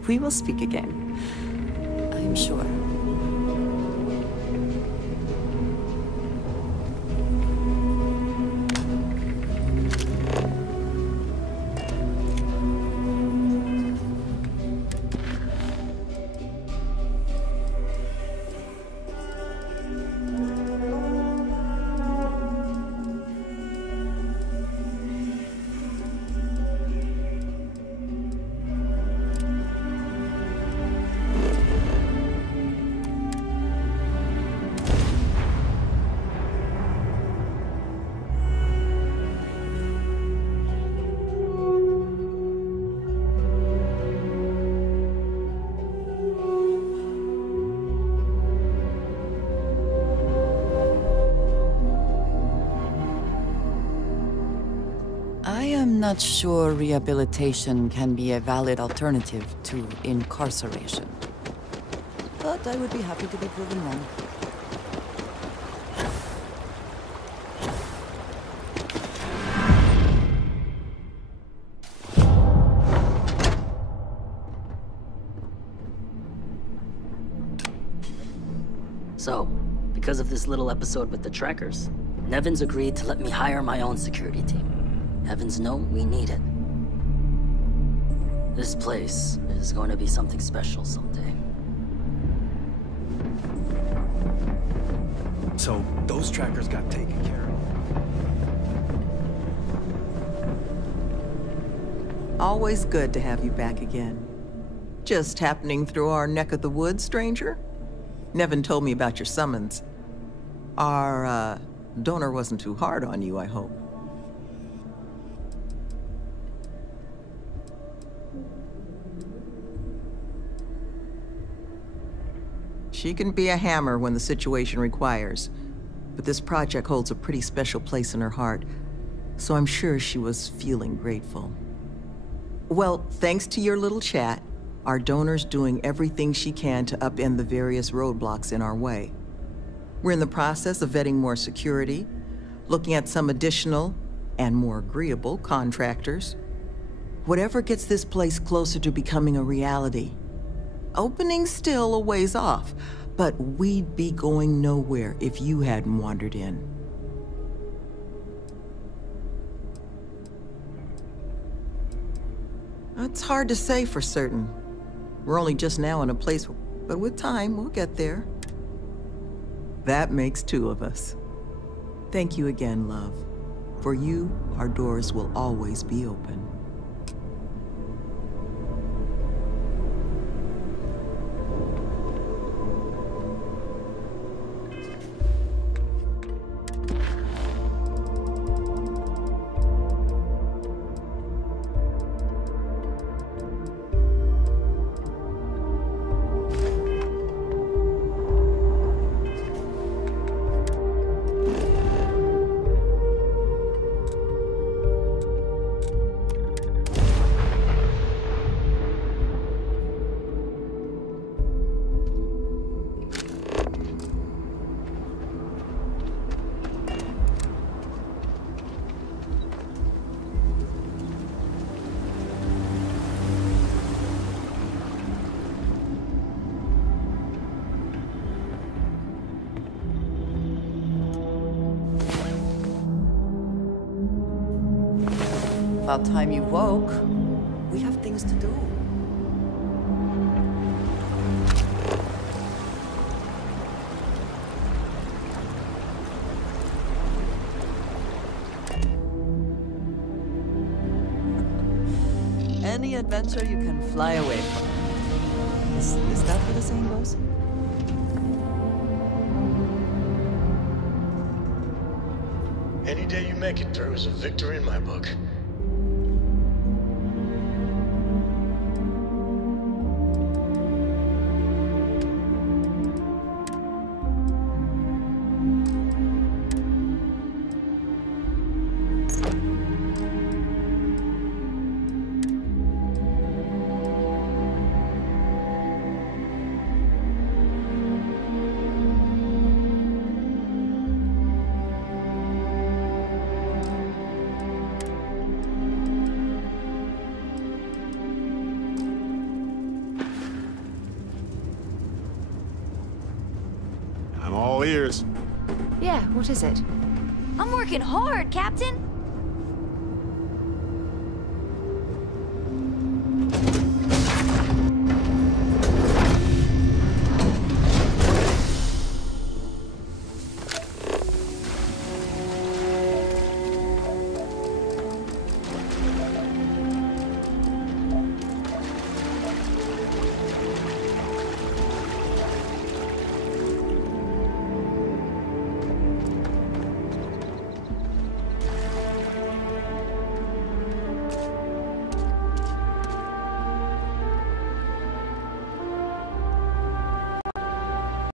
We will speak again, I'm sure. I'm not sure rehabilitation can be a valid alternative to incarceration. But I would be happy to be proven wrong. So, because of this little episode with the trackers, Nevin's agreed to let me hire my own security team. Heavens know we need it. This place is going to be something special someday. So, those trackers got taken care of. Always good to have you back again. Just happening through our neck of the woods, stranger? Nevin told me about your summons. Our, donor wasn't too hard on you, I hope. She can be a hammer when the situation requires, but this project holds a pretty special place in her heart, so I'm sure she was feeling grateful. Well, thanks to your little chat, our donor's doing everything she can to upend the various roadblocks in our way. We're in the process of vetting more security, looking at some additional and more agreeable contractors. Whatever gets this place closer to becoming a reality. Opening's still a ways off, but we'd be going nowhere if you hadn't wandered in. It's hard to say for certain. We're only just now in a place, but with time, we'll get there. That makes two of us. Thank you again, love. For you, our doors will always be open. About time you woke. We have things to do. Any adventure you can fly away from. Is that what the saying goes? Any day you make it through is a victory in my book. I'm all ears. Yeah, what is it? I'm working hard, Captain.